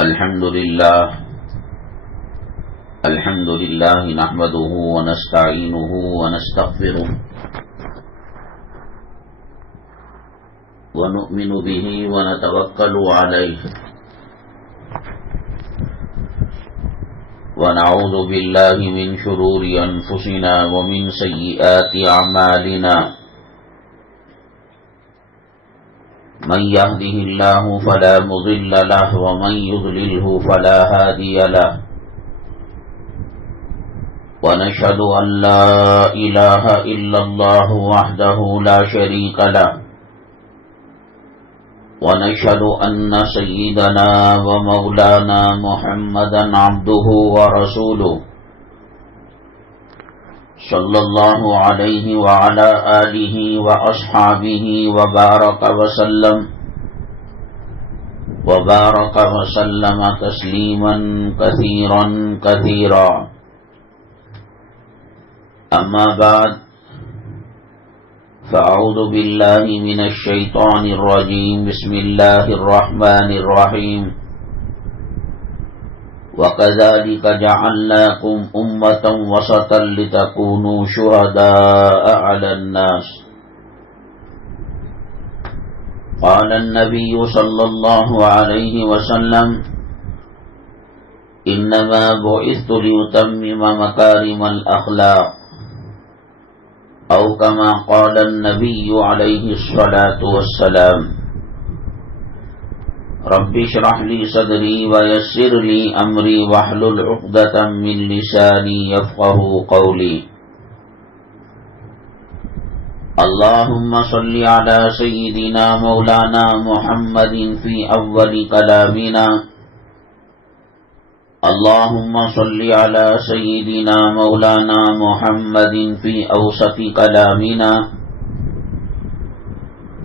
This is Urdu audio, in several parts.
الحمد لله نحمده ونستعينه ونستغفره ونؤمن به ونتوكل عليه ونعوذ بالله من شرور أنفسنا ومن سيئات أعمالنا من يهده الله فلا مضل له ومن يضلله فلا هادي له ونشهد أن لا إله إلا الله وحده لا شريك له ونشهد أن سيدنا ومولانا محمدا عبده ورسوله صلى الله عليه وعلى آله وأصحابه وبارك وسلم تسليما كثيرا أما بعد فأعوذ بالله من الشيطان الرجيم بسم الله الرحمن الرحيم وكذلك جعلناكم أمة وسطا لتكونوا شهداء على الناس قال النبي صلى الله عليه وسلم إنما بعثت لأتمم مكارم الأخلاق أو كما قال النبي عليه الصلاة والسلام رب اشرح لي صدري ويسر لي أمري واحلل عقدة من لساني يفقهوا قولي اللهم صل على سيدنا مولانا محمد في أول كلامنا اللهم صل على سيدنا مولانا محمد في أوسط كلامنا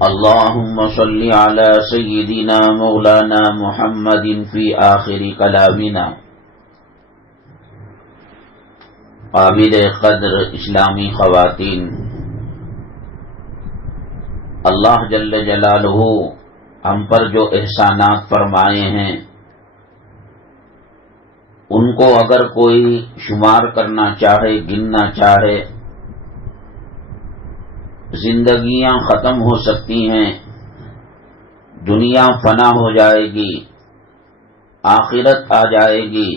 اللهم صل على سيدنا مولانا محمد في آخر كلامنا. قابل قدر اسلامی خواتین، اللہ جل جلالہ ہم پر جو احسانات فرمائے ہیں ان کو اگر کوئی شمار کرنا چاہے، گننا چاہے، زندگیاں ختم ہو سکتی ہیں، دنیا فنا ہو جائے گی، آخرت آ جائے گی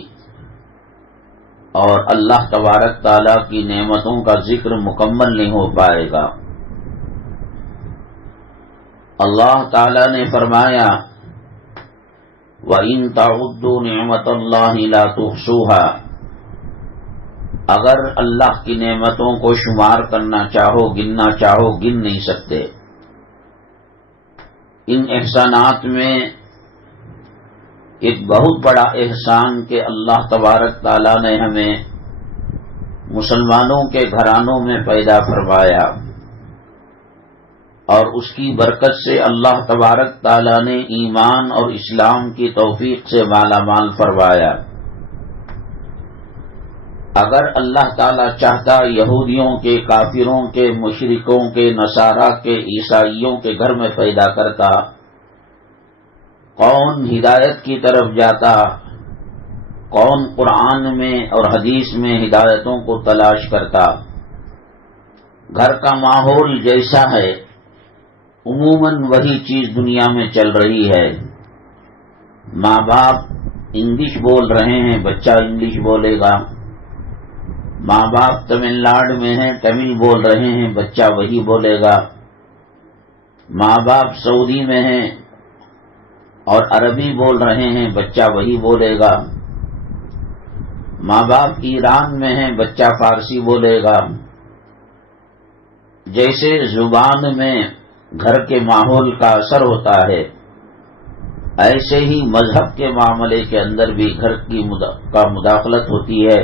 اور اللہ تبارک تعالیٰ کی نعمتوں کا ذکر مکمل نہیں ہو پائے گا۔ اللہ تعالیٰ نے فرمایا وَإِن تَعُدُّوا نِعْمَةَ اللَّهِ لَا تُحْصُوهَا، اگر اللہ کی نعمتوں کو شمار کرنا چاہو، گننا چاہو، گن نہیں سکتے۔ ان احسانات میں ایک بہت بڑا احسان کہ اللہ تبارک تعالیٰ نے ہمیں مسلمانوں کے گھرانوں میں پیدا فرمایا اور اس کی برکت سے اللہ تبارک تعالیٰ نے ایمان اور اسلام کی توفیق سے مالا مال فرمایا۔ اگر اللہ تعالیٰ چاہتا یہودیوں کے، کافروں کے، مشرکوں کے، نصارہ کے، عیسائیوں کے گھر میں پیدا کرتا، کون ہدایت کی طرف جاتا، کون قرآن میں اور حدیث میں ہدایتوں کو تلاش کرتا۔ گھر کا ماحول جیسا ہے عموماً وہی چیز دنیا میں چل رہی ہے۔ ماں باپ انگلش بول رہے ہیں، بچہ انگلش بولے گا۔ ماں باپ تمل ناڈو میں ہیں، تمل بول رہے ہیں، بچہ وہی بولے گا۔ ماں باپ سعودی میں ہیں اور عربی بول رہے ہیں، بچہ وہی بولے گا۔ ماں باپ ایران میں ہیں، بچہ فارسی بولے گا۔ جیسے زبان میں گھر کے ماحول کا اثر ہوتا ہے، ایسے ہی مذہب کے معاملے کے اندر بھی گھر کی مداخلت ہوتی ہے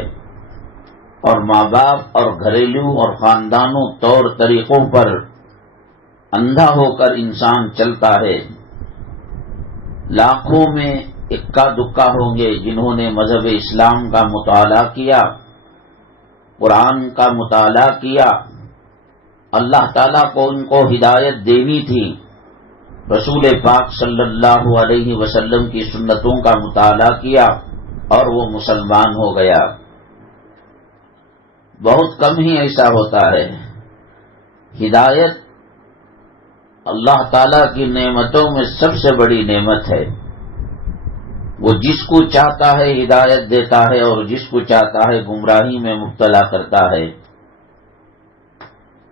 اور ماں باپ اور گھریلو اور خاندانوں طور طریقوں پر اندھا ہو کر انسان چلتا ہے۔ لاکھوں میں اکا دکا ہوں گے جنہوں نے مذہب اسلام کا مطالعہ کیا، قرآن کا مطالعہ کیا، اللہ تعالیٰ کو ان کو ہدایت دینی تھی رسول پاک صلی اللہ علیہ وسلم کی سنتوں کا مطالعہ کیا اور وہ مسلمان ہو گیا۔ بہت کم ہی ایسا ہوتا ہے۔ ہدایت اللہ تعالی کی نعمتوں میں سب سے بڑی نعمت ہے۔ وہ جس کو چاہتا ہے ہدایت دیتا ہے اور جس کو چاہتا ہے گمراہی میں مبتلا کرتا ہے۔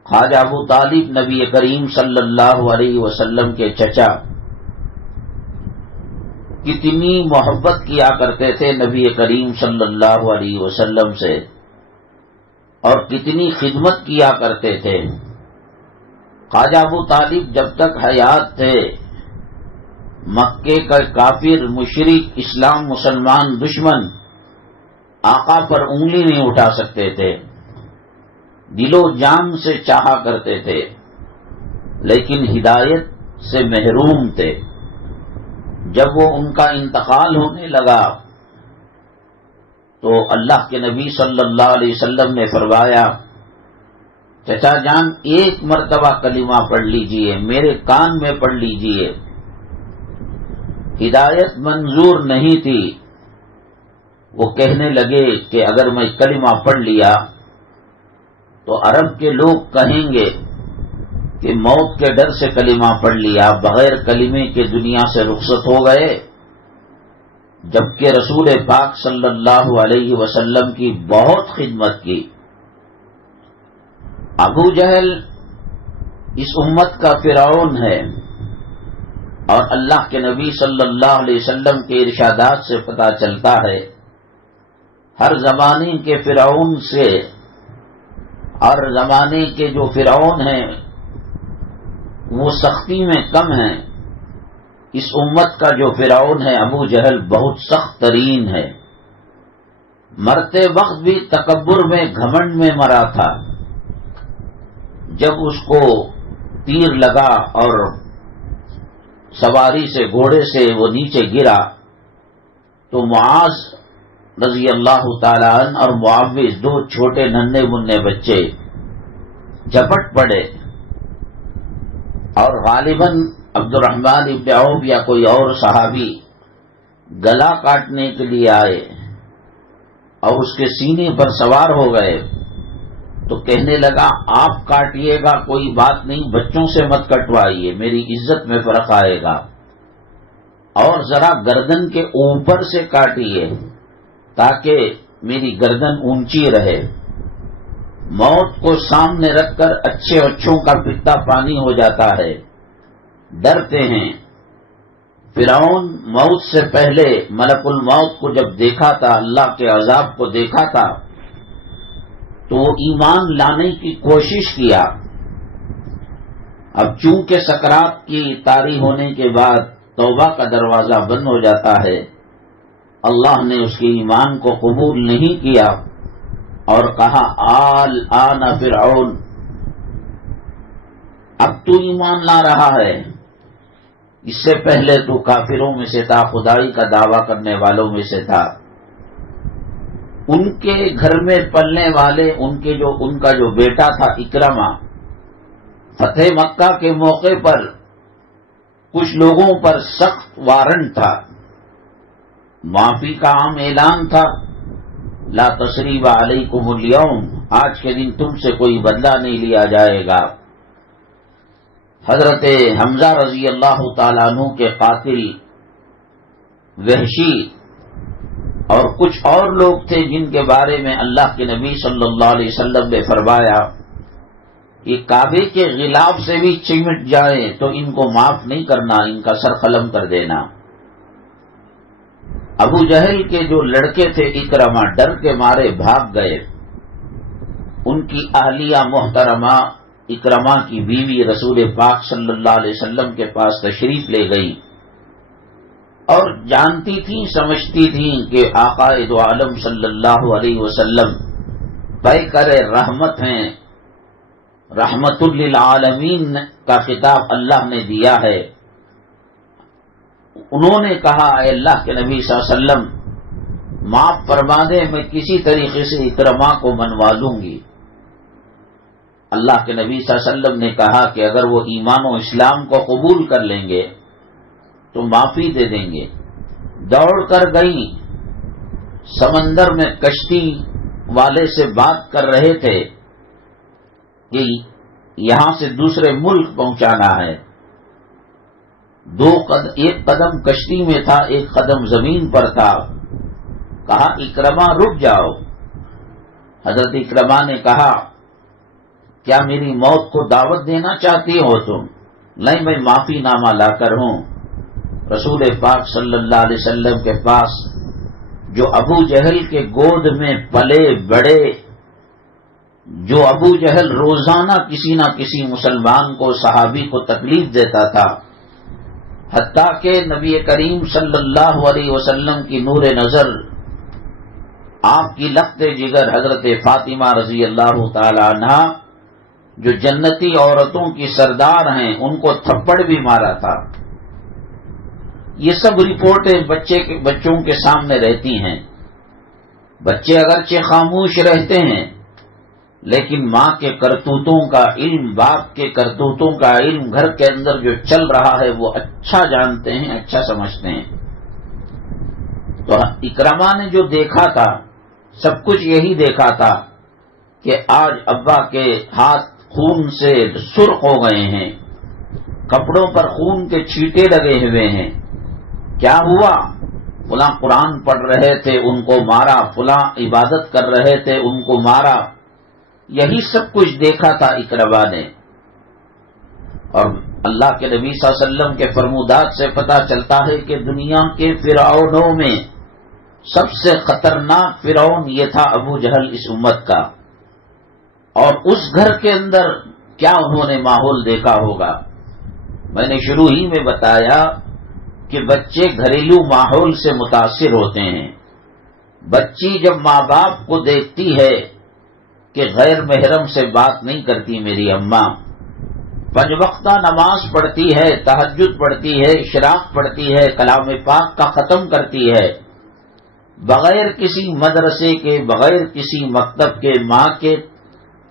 خواجہ ابو طالب نبی کریم صلی اللہ علیہ وسلم کے چچا کتنی محبت کیا کرتے تھے نبی کریم صلی اللہ علیہ وسلم سے، اور کتنی خدمت کیا کرتے تھے۔ خواجہ ابو طالب جب تک حیات تھے مکے کا کافر مشرک اسلام مسلمان دشمن آقا پر انگلی نہیں اٹھا سکتے تھے، دل و جان سے چاہا کرتے تھے، لیکن ہدایت سے محروم تھے۔ جب وہ ان کا انتقال ہونے لگا تو اللہ کے نبی صلی اللہ علیہ وسلم نے فرمایا، چچا جان ایک مرتبہ کلمہ پڑھ لیجئے، میرے کان میں پڑھ لیجئے۔ ہدایت منظور نہیں تھی۔ وہ کہنے لگے کہ اگر میں کلمہ پڑھ لیا تو عرب کے لوگ کہیں گے کہ موت کے ڈر سے کلمہ پڑھ لیا، بغیر کلمے کے دنیا سے رخصت ہو گئے، جبکہ رسول پاک صلی اللہ علیہ وسلم کی بہت خدمت کی۔ ابو جہل اس امت کا فرعون ہے، اور اللہ کے نبی صلی اللہ علیہ وسلم کے ارشادات سے پتہ چلتا ہے ہر زمانے کے فرعون سے، ہر زمانے کے جو فرعون ہیں وہ سختی میں کم ہیں۔ اس امت کا جو فرعون ہے ابو جہل بہت سخت ترین ہے۔ مرتے وقت بھی تکبر میں گھمنڈ میں مرا تھا۔ جب اس کو تیر لگا اور سواری سے گھوڑے سے وہ نیچے گرا تو معاذ رضی اللہ تعالی عنہ اور معاوض دو چھوٹے ننھے منھے بچے جھپٹ پڑے، اور غالباً عبد الرحمن ابن عوف یا کوئی اور صحابی گلا کاٹنے کے لیے آئے اور اس کے سینے پر سوار ہو گئے تو کہنے لگا آپ کاٹیے گا کوئی بات نہیں، بچوں سے مت کٹوائیے، میری عزت میں فرق آئے گا، اور ذرا گردن کے اوپر سے کاٹیے تاکہ میری گردن اونچی رہے۔ موت کو سامنے رکھ کر اچھوں کا پیتا پانی ہو جاتا ہے، ڈرتے ہیں۔ فرعون موت سے پہلے ملک الموت کو جب دیکھا تھا، اللہ کے عذاب کو دیکھا تھا، تو وہ ایمان لانے کی کوشش کیا۔ اب چونکہ سکرات کی طاری ہونے کے بعد توبہ کا دروازہ بند ہو جاتا ہے، اللہ نے اس کے ایمان کو قبول نہیں کیا اور کہا آن فرعون، اب تو ایمان لا رہا ہے، اس سے پہلے تو کافروں میں سے تھا، خدائی کا دعویٰ کرنے والوں میں سے تھا۔ ان کے گھر میں پلنے والے ان کا جو بیٹا تھا اکرمہ، فتح مکہ کے موقع پر کچھ لوگوں پر سخت وارنٹ تھا، معافی کا عام اعلان تھا، لا تثریب علیکم اليوم، آج کے دن تم سے کوئی بدلہ نہیں لیا جائے گا۔ حضرت حمزہ رضی اللہ تعالیٰ عنہ کے قاتل وحشی اور کچھ اور لوگ تھے جن کے بارے میں اللہ کے نبی صلی اللہ علیہ وسلم نے فرمایا کہ کعبے کے غلاف سے بھی چمٹ جائیں تو ان کو معاف نہیں کرنا، ان کا سر قلم کر دینا۔ ابو جہل کے جو لڑکے تھے اکرمہ ڈر کے مارے بھاگ گئے۔ ان کی اہلیہ محترمہ اکرمہ کی بیوی رسول پاک صلی اللہ علیہ وسلم کے پاس تشریف لے گئی اور جانتی تھیں، سمجھتی تھیں کہ آقا دو عالم صلی اللہ علیہ وسلم پیکر رحمت ہیں، رحمت للعالمین کا خطاب اللہ نے دیا ہے۔ انہوں نے کہا اے اللہ کے نبی صلی اللہ علیہ وسلم معاف فرما دیں، میں کسی طریقے سے اکرمہ کو منوا لوں گی۔ اللہ کے نبی صلی اللہ علیہ وسلم نے کہا کہ اگر وہ ایمان و اسلام کو قبول کر لیں گے تو معافی دے دیں گے. دوڑ کر گئی، سمندر میں کشتی والے سے بات کر رہے تھے کہ یہاں سے دوسرے ملک پہنچانا ہے. ایک قدم کشتی میں تھا، ایک قدم زمین پر تھا. کہا اکرما رک جاؤ. حضرت اکرما نے کہا کیا میری موت کو دعوت دینا چاہتی ہو تم؟ نہیں، میں معافی نامہ لا کر ہوں. رسول پاک صلی اللہ علیہ وسلم کے پاس جو ابو جہل کے گود میں پلے بڑے، جو ابو جہل روزانہ کسی نہ کسی مسلمان کو، صحابی کو تکلیف دیتا تھا، حتیٰ کہ نبی کریم صلی اللہ علیہ وسلم کی نور نظر، آپ کی لخت جگر حضرت فاطمہ رضی اللہ تعالی عنہا جو جنتی عورتوں کی سردار ہیں، ان کو تھپڑ بھی مارا تھا. یہ سب رپورٹیں بچوں کے سامنے رہتی ہیں. بچے اگرچہ خاموش رہتے ہیں لیکن ماں کے کرتوتوں کا علم، باپ کے کرتوتوں کا علم گھر کے اندر جو چل رہا ہے وہ اچھا جانتے ہیں، اچھا سمجھتے ہیں. تو اکرما نے جو دیکھا تھا، سب کچھ یہی دیکھا تھا کہ آج ابا کے ہاتھ خون سے سرخ ہو گئے ہیں، کپڑوں پر خون کے چھینٹے لگے ہوئے ہیں. کیا ہوا؟ فلاں قرآن پڑھ رہے تھے ان کو مارا، فلاں عبادت کر رہے تھے ان کو مارا. یہی سب کچھ دیکھا تھا اکرما نے. اور اللہ کے نبی صلی اللہ علیہ وسلم کے فرمودات سے پتہ چلتا ہے کہ دنیا کے فرعونوں میں سب سے خطرناک فرعون یہ تھا ابو جہل اس امت کا. اور اس گھر کے اندر کیا انہوں نے ماحول دیکھا ہوگا. میں نے شروع ہی میں بتایا کہ بچے گھریلو ماحول سے متاثر ہوتے ہیں. بچی جب ماں باپ کو دیکھتی ہے کہ غیر محرم سے بات نہیں کرتی میری اماں، 5 وقتہ نماز پڑھتی ہے، تہجد پڑھتی ہے، اشراق پڑھتی ہے، کلام پاک کا ختم کرتی ہے، بغیر کسی مدرسے کے، بغیر کسی مکتب کے، ماں کے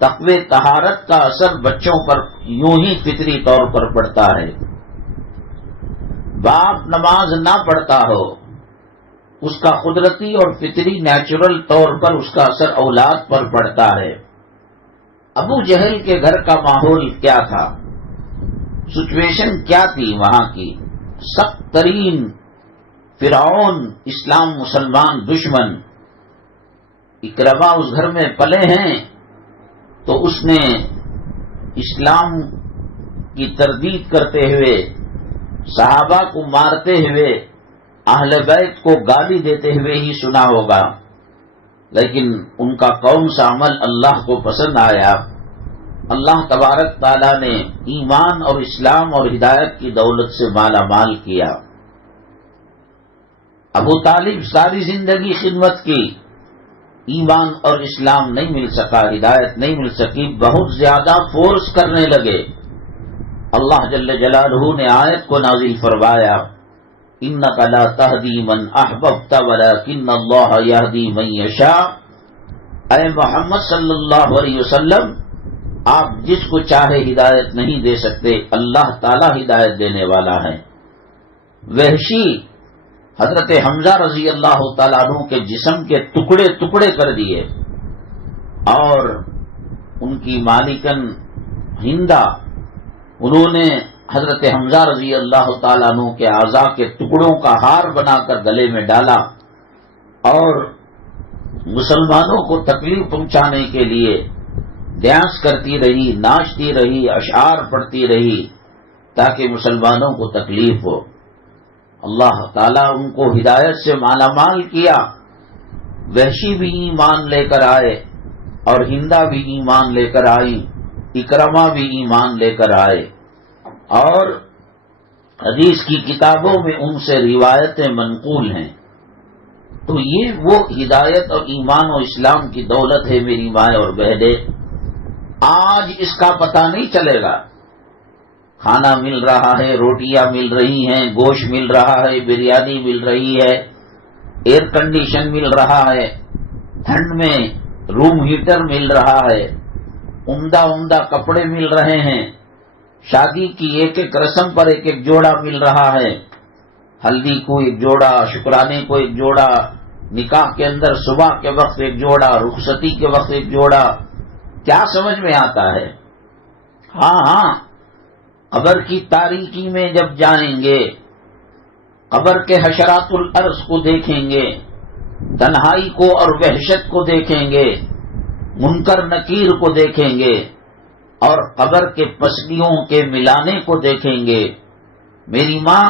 تقوی طہارت کا اثر بچوں پر یوں ہی فطری طور پر پڑتا ہے. باپ نماز نہ پڑھتا ہو، اس کا قدرتی اور فطری نیچرل طور پر اس کا اثر اولاد پر پڑتا ہے. ابو جہل کے گھر کا ماحول کیا تھا، سچویشن کیا تھی وہاں کی؟ سخت ترین فرعون، اسلام مسلمان دشمن. اکرما اس گھر میں پلے ہیں تو اس نے اسلام کی تردید کرتے ہوئے، صحابہ کو مارتے ہوئے، اہل بیت کو گالی دیتے ہوئے ہی سنا ہوگا. لیکن ان کا کون سا عمل اللہ کو پسند آیا؟ اللہ تبارک تعالیٰ نے ایمان اور اسلام اور ہدایت کی دولت سے مالا مال کیا. ابو طالب ساری زندگی خدمت کی، ایمان اور اسلام نہیں مل سکا، ہدایت نہیں مل سکی، بہت زیادہ فورس کرنے لگے. اللہ جل جلالہ نے آیت کو نازل فرمایا، اِنَّكَ لَا تَهْدِي مَنْ أَحْبَبْتَ وَلَكِنَّ اللَّهَ يَهْدِي مَن يَشَاءُ. اے محمد صلی اللہ علیہ وسلم، آپ جس کو چاہے ہدایت نہیں دے سکتے، اللہ تعالی ہدایت دینے والا ہے. وحشی حضرت حمزہ رضی اللہ تعالیٰ عنہ کے جسم کے ٹکڑے ٹکڑے کر دیے، اور ان کی مالکن ہندا، انہوں نے حضرت حمزہ رضی اللہ تعالیٰ عنہ کے اعضاء کے ٹکڑوں کا ہار بنا کر گلے میں ڈالا، اور مسلمانوں کو تکلیف پہنچانے کے لیے ڈانس کرتی رہی، ناچتی رہی، اشعار پڑھتی رہی تاکہ مسلمانوں کو تکلیف ہو. اللہ تعالیٰ ان کو ہدایت سے مالا مال کیا. وحشی بھی ایمان لے کر آئے اور ہندا بھی ایمان لے کر آئی، اکرما بھی ایمان لے کر آئے، اور حدیث کی کتابوں میں ان سے روایتیں منقول ہیں. تو یہ وہ ہدایت اور ایمان و اسلام کی دولت ہے میری مائیں اور بہنیں. آج اس کا پتہ نہیں چلے گا. کھانا مل رہا ہے، روٹیاں مل رہی ہیں، گوشت مل رہا ہے، بریانی مل رہی ہے، ایئر کنڈیشن مل رہا ہے، ٹھنڈ میں روم ہیٹر مل رہا ہے، عمدہ عمدہ کپڑے مل رہے ہیں، شادی کی ایک ایک رسم پر ایک ایک جوڑا مل رہا ہے، ہلدی کو ایک جوڑا، شکرانے کو ایک جوڑا، نکاح کے اندر صبح کے وقت ایک جوڑا، رخصتی کے وقت ایک جوڑا. کیا سمجھ میں آتا ہے؟ ہاں قبر کی تاریکی میں جب جائیں گے، قبر کے حشرات الارض کو دیکھیں گے، تنہائی کو اور وحشت کو دیکھیں گے، منکر نکیر کو دیکھیں گے، اور قبر کے پسلیوں کے ملانے کو دیکھیں گے. میری ماں،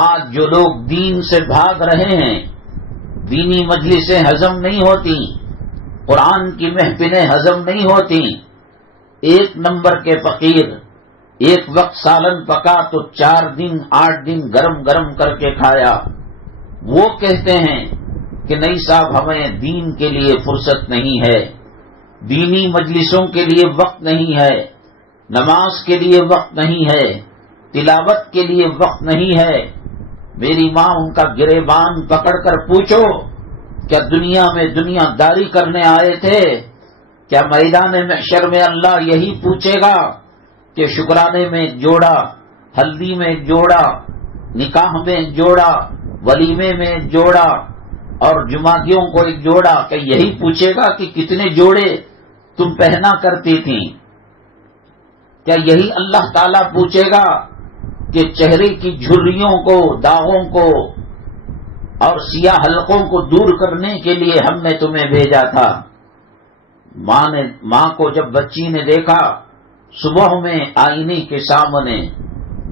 آج جو لوگ دین سے بھاگ رہے ہیں، دینی مجلسیں ہضم نہیں ہوتی، قرآن کی محفلیں ہضم نہیں ہوتی، ایک نمبر کے فقیر ایک وقت سالن پکا تو 4 دن 8 دن گرم گرم کر کے کھایا، وہ کہتے ہیں کہ نہیں صاحب ہمیں دین کے لیے فرصت نہیں ہے، دینی مجلسوں کے لیے وقت نہیں ہے، نماز کے لیے وقت نہیں ہے، تلاوت کے لیے وقت نہیں ہے. میری ماں، ان کا گریبان پکڑ کر پوچھو، کیا دنیا میں دنیا داری کرنے آئے تھے؟ کیا میدان محشر میں اللہ یہی پوچھے گا کہ شکرانے میں ایک جوڑا، ہلدی میں ایک جوڑا، نکاح میں ایک جوڑا، ولیمے میں ایک جوڑا اور جمعگیوں کو ایک جوڑا؟ کہ یہی پوچھے گا کہ کتنے جوڑے تم پہنا کرتی تھیں؟ کیا یہی اللہ تعالیٰ پوچھے گا کہ چہرے کی جھریوں کو، داغوں کو اور سیاہ حلقوں کو دور کرنے کے لیے ہم نے تمہیں بھیجا تھا؟ ماں کو جب بچی نے دیکھا، صبح میں آئینے کے سامنے،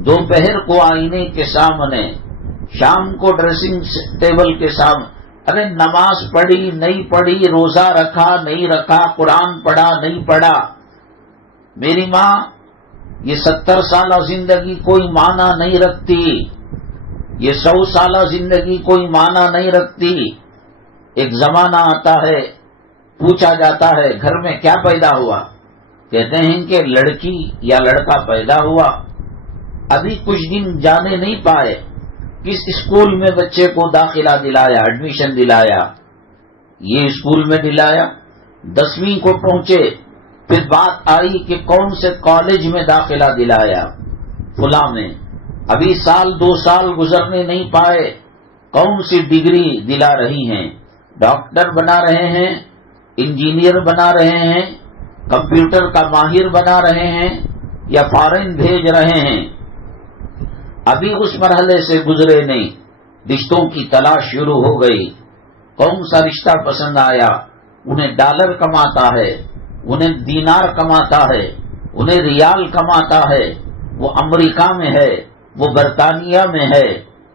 دوپہر کو آئینے کے سامنے، شام کو ڈریسنگ ٹیبل کے سامنے، ارے نماز پڑھی نہیں پڑھی، روزہ رکھا نہیں رکھا، قرآن پڑھا نہیں پڑھا. میری ماں، یہ 70 سالہ زندگی کوئی معنی نہیں رکھتی، یہ 100 سالہ زندگی کوئی معنی نہیں رکھتی. ایک زمانہ آتا ہے، پوچھا جاتا ہے گھر میں کیا پیدا ہوا؟ کہتے ہیں کہ لڑکی یا لڑکا پیدا ہوا. ابھی کچھ دن جانے نہیں پائے، کس اسکول میں بچے کو داخلہ دلایا، ایڈمیشن دلایا؟ یہ اسکول میں دلایا. 10ویں کو پہنچے، پھر بات آئی کہ کون سے کالج میں داخلہ دلایا؟ فلاں میں. ابھی 1-2 سال گزرنے نہیں پائے، کون سی ڈگری دلا رہی ہیں؟ ڈاکٹر بنا رہے ہیں، انجینئر بنا رہے ہیں، کمپیوٹر کا ماہر بنا رہے ہیں، یا فارن بھیج رہے ہیں؟ ابھی اس مرحلے سے گزرے نہیں، رشتوں کی تلاش شروع ہو گئی. کون سا رشتہ پسند آیا؟ انہیں ڈالر کماتا ہے، انہیں دینار کماتا ہے، انہیں ریال کماتا ہے، وہ امریکہ میں ہے، وہ برطانیہ میں ہے،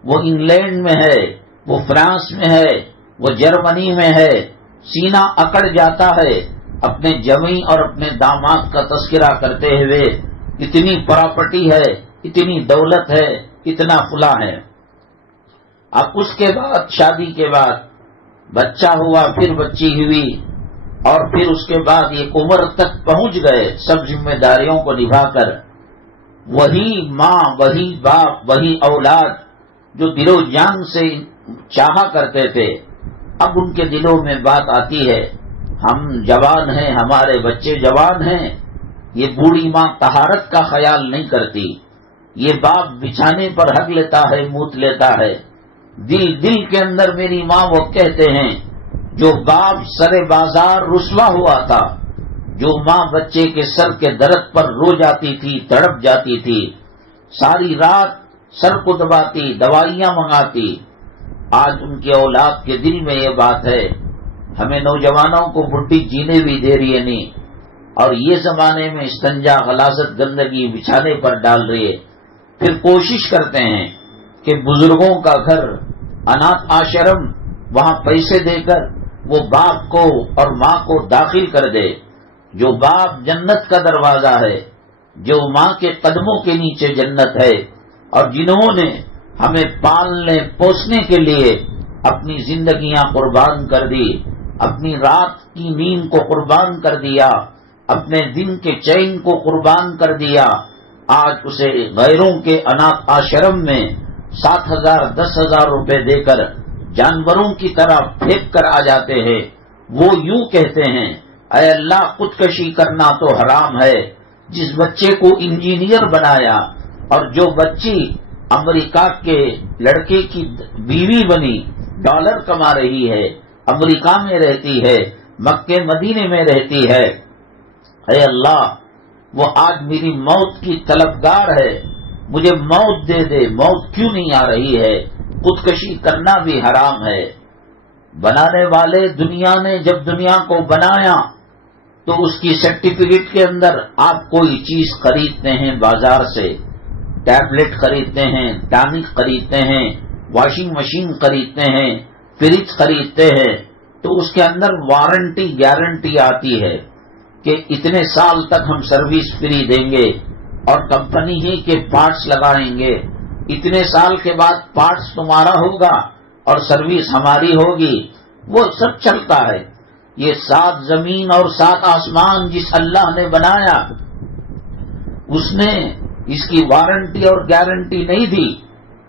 وہ انگلینڈ میں ہے، وہ فرانس میں ہے، وہ جرمنی میں ہے. سینہ اکڑ جاتا ہے اپنے جوئی اور اپنے داماد کا تذکرہ کرتے ہوئے، اتنی پراپرٹی ہے، اتنی دولت ہے، اتنا فلاں ہے. اب اس کے بعد، شادی کے بعد بچہ ہوا، پھر بچی ہوئی، اور پھر اس کے بعد ایک عمر تک پہنچ گئے سب ذمہ داریوں کو نبھا کر. وہی ماں، وہی باپ، وہی اولاد جو دل و جان سے چاہا کرتے تھے، اب ان کے دلوں میں بات آتی ہے، ہم جوان ہیں، ہمارے بچے جوان ہیں. یہ بوڑھی ماں طہارت کا خیال نہیں کرتی، یہ باپ بچھانے پر ہگ لیتا ہے، موت لیتا ہے. دل کے اندر میری ماں وہ کہتے ہیں، جو باپ سر بازار رسوا ہوا تھا، جو ماں بچے کے سر کے درد پر رو جاتی تھی، تڑپ جاتی تھی، ساری رات سر کو دباتی، دوائیاں منگاتی، آج ان کی اولاد کے دل میں یہ بات ہے، ہمیں نوجوانوں کو بڈھی جینے بھی دے رہی ہے نہیں، اور یہ زمانے میں استنجا، غلاظت، گندگی بچھانے پر ڈال رہی ہے. پھر کوشش کرتے ہیں کہ بزرگوں کا گھر، اناتھ آشرم، وہاں پیسے دے کر وہ باپ کو اور ماں کو داخل کر دے. جو باپ جنت کا دروازہ ہے، جو ماں کے قدموں کے نیچے جنت ہے، اور جنہوں نے ہمیں پالنے پوسنے کے لیے اپنی زندگیاں قربان کر دی، اپنی رات کی نیند کو قربان کر دیا، اپنے دن کے چین کو قربان کر دیا، آج اسے غیروں کے اناتھ آشرم میں 7,000 10,000 روپے دے کر جانوروں کی طرح پھینک کر آ جاتے ہیں. وہ یوں کہتے ہیں، اے اللہ خودکشی کرنا تو حرام ہے. جس بچے کو انجینئر بنایا اور جو بچی امریکہ کے لڑکے کی بیوی بنی، ڈالر کما رہی ہے، امریکہ میں رہتی ہے، مکے مدینے میں رہتی ہے، اے اللہ وہ آج میری موت کی طلبگار ہے، مجھے موت دے دے. موت کیوں نہیں آ رہی ہے؟ خودکشی کرنا بھی حرام ہے. بنانے والے دنیا نے جب دنیا کو بنایا تو اس کی سرٹیفکیٹ کے اندر آپ کوئی چیز خریدتے ہیں بازار سے، ٹیبلٹ خریدتے ہیں، ٹانک خریدتے ہیں، واشنگ مشین خریدتے ہیں، فریج خریدتے ہیں، تو اس کے اندر وارنٹی گارنٹی آتی ہے کہ اتنے سال تک ہم سروس فری دیں گے اور کمپنی ہی کے پارٹس لگائیں گے، اتنے سال کے بعد پارٹس تمہارا ہوگا اور سروس ہماری ہوگی. وہ سب چلتا ہے. یہ 7 زمین اور 7 آسمان جس اللہ نے بنایا اس نے اس کی وارنٹی اور گارنٹی نہیں دی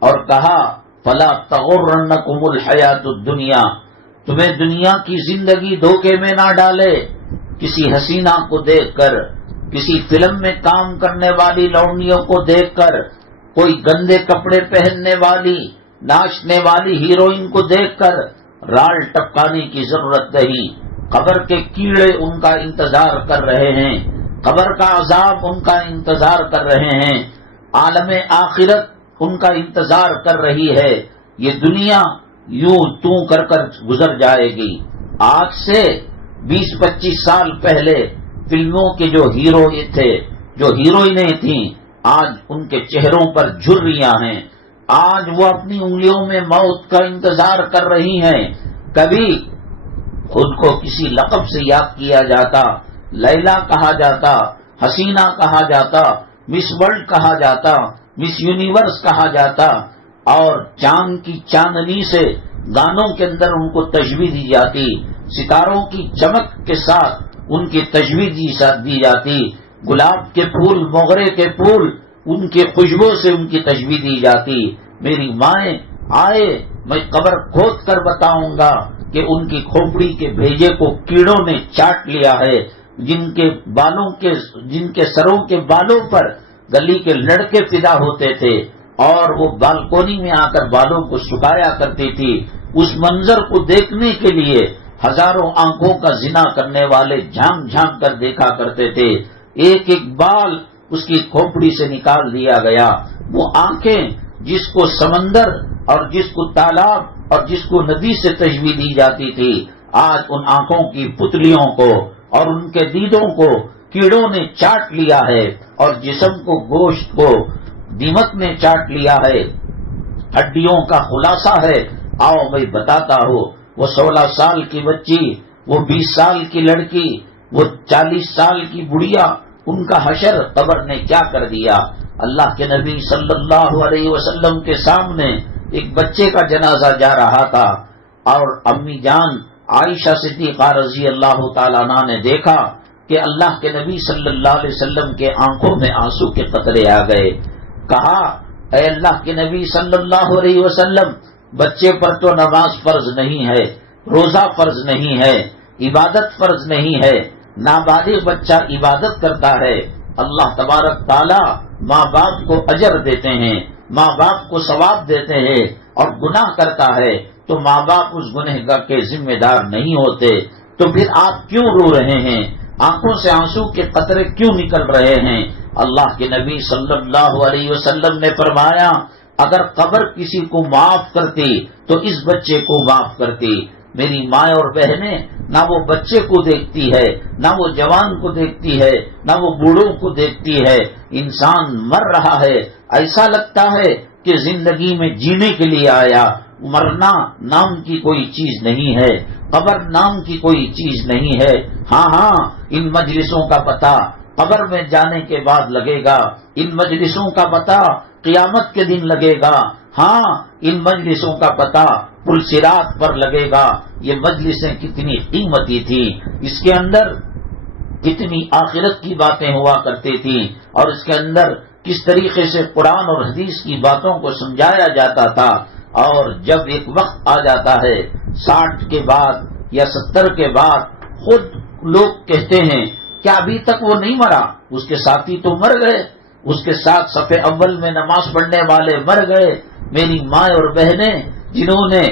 اور کہا فلا تغرنکم الحیات الدنیا، تمہیں دنیا کی زندگی دھوکے میں نہ ڈالے. کسی حسینہ کو دیکھ کر، کسی فلم میں کام کرنے والی لونڈیوں کو دیکھ کر، کوئی گندے کپڑے پہننے والی ناچنے والی ہیروئن کو دیکھ کر رال ٹپکانے کی ضرورت نہیں. قبر کے کیڑے ان کا انتظار کر رہے ہیں، قبر کا عذاب ان کا انتظار کر رہے ہیں، عالم آخرت ان کا انتظار کر رہی ہے. یہ دنیا یوں توں کر کر گزر جائے گی. آج سے 20-25 سال پہلے فلموں کے جو ہیرو تھے، جو ہیروئنیں تھیں، آج ان کے چہروں پر جھریاں ہیں. آج وہ اپنی انگلیوں میں موت کا انتظار کر رہی ہیں. کبھی خود کو کسی لقب سے یاد کیا جاتا، لیلا کہا جاتا، حسینہ کہا جاتا، مس ورلڈ کہا جاتا، مس یونیورس کہا جاتا، اور چاند کی چاندنی سے گانوں کے اندر ان کو تشبیہ دی جاتی، ستاروں کی چمک کے ساتھ ان کی تشبیہ دی جاتی، گلاب کے پھول، موگرے کے پھول، ان کی خوشبو سے ان کی تشبیہ دی جاتی. میری مائیں آئے، میں قبر کھود کر بتاؤں گا کہ ان کی کھوپڑی کے بھیجے کو کیڑوں نے چاٹ لیا ہے. جن کے سروں کے بالوں پر گلی کے لڑکے فدا ہوتے تھے اور وہ بالکونی میں آ کر بالوں کو سکایا کرتی تھی. اس منظر کو دیکھنے کے لیے ہزاروں آنکھوں کا زنا کرنے والے جھانک جھانک کر دیکھا کرتے تھے. ایک ایک بال اس کی کھوپڑی سے نکال دیا گیا. وہ آنکھیں جس کو سمندر اور جس کو تالاب اور جس کو ندی سے تشبیہ دی جاتی تھی، آج ان آنکھوں کی پتلیوں کو اور ان کے دیدوں کو کیڑوں نے چاٹ لیا ہے اور جسم کو، گوشت کو دیمک نے چاٹ لیا ہے. ہڈیوں کا خلاصہ ہے. آؤ میں بتاتا ہوں. وہ 16 سال کی بچی، وہ 20 سال کی لڑکی، وہ 40 سال کی بڑھیا، ان کا حشر قبر نے کیا کر دیا. اللہ کے نبی صلی اللہ علیہ وسلم کے سامنے ایک بچے کا جنازہ جا رہا تھا اور امی جان عائشہ صدیقہ رضی اللہ تعالیٰ عنہ نے دیکھا کہ اللہ کے نبی صلی اللہ علیہ وسلم کے آنکھوں میں آنسو کے قطرے آ گئے. کہا اے اللہ کے نبی صلی اللہ علیہ وسلم، بچے پر تو نماز فرض نہیں ہے، روزہ فرض نہیں ہے، عبادت فرض نہیں ہے، نابالغ بچہ عبادت کرتا ہے. اللہ تبارک تعالیٰ ماں باپ کو اجر دیتے ہیں، ماں باپ کو ثواب دیتے ہیں، اور گناہ کرتا ہے تو ماں باپ اس گناہ کے ذمہ دار نہیں ہوتے. تو پھر آپ کیوں رو رہے ہیں؟ آنکھوں سے آنسو کے قطرے کیوں نکل رہے ہیں؟ اللہ کے نبی صلی اللہ علیہ وسلم نے فرمایا اگر قبر کسی کو معاف کرتی تو اس بچے کو معاف کرتی. میری ماں اور بہنیں نہ وہ بچے کو دیکھتی ہے، نہ وہ جوان کو دیکھتی ہے، نہ وہ بوڑھوں کو دیکھتی ہے. انسان مر رہا ہے، ایسا لگتا ہے کہ زندگی میں جینے کے لیے آیا. مرنا نام کی کوئی چیز نہیں ہے، قبر نام کی کوئی چیز نہیں ہے. ہاں ان مجلسوں کا پتہ قبر میں جانے کے بعد لگے گا، ان مجلسوں کا پتہ قیامت کے دن لگے گا. ہاں ان مجلسوں کا پتہ پل صراط پر لگے گا. یہ مجلسیں کتنی قیمتی تھی، اس کے اندر کتنی آخرت کی باتیں ہوا کرتی تھی اور اس کے اندر کس طریقے سے قرآن اور حدیث کی باتوں کو سمجھایا جاتا تھا. اور جب ایک وقت آ جاتا ہے 60 کے بعد یا 70 کے بعد خود لوگ کہتے ہیں کہ ابھی تک وہ نہیں مرا، اس کے ساتھی تو مر گئے، اس کے ساتھ صف اول میں نماز پڑھنے والے مر گئے، میری ماں اور بہنیں جنہوں نے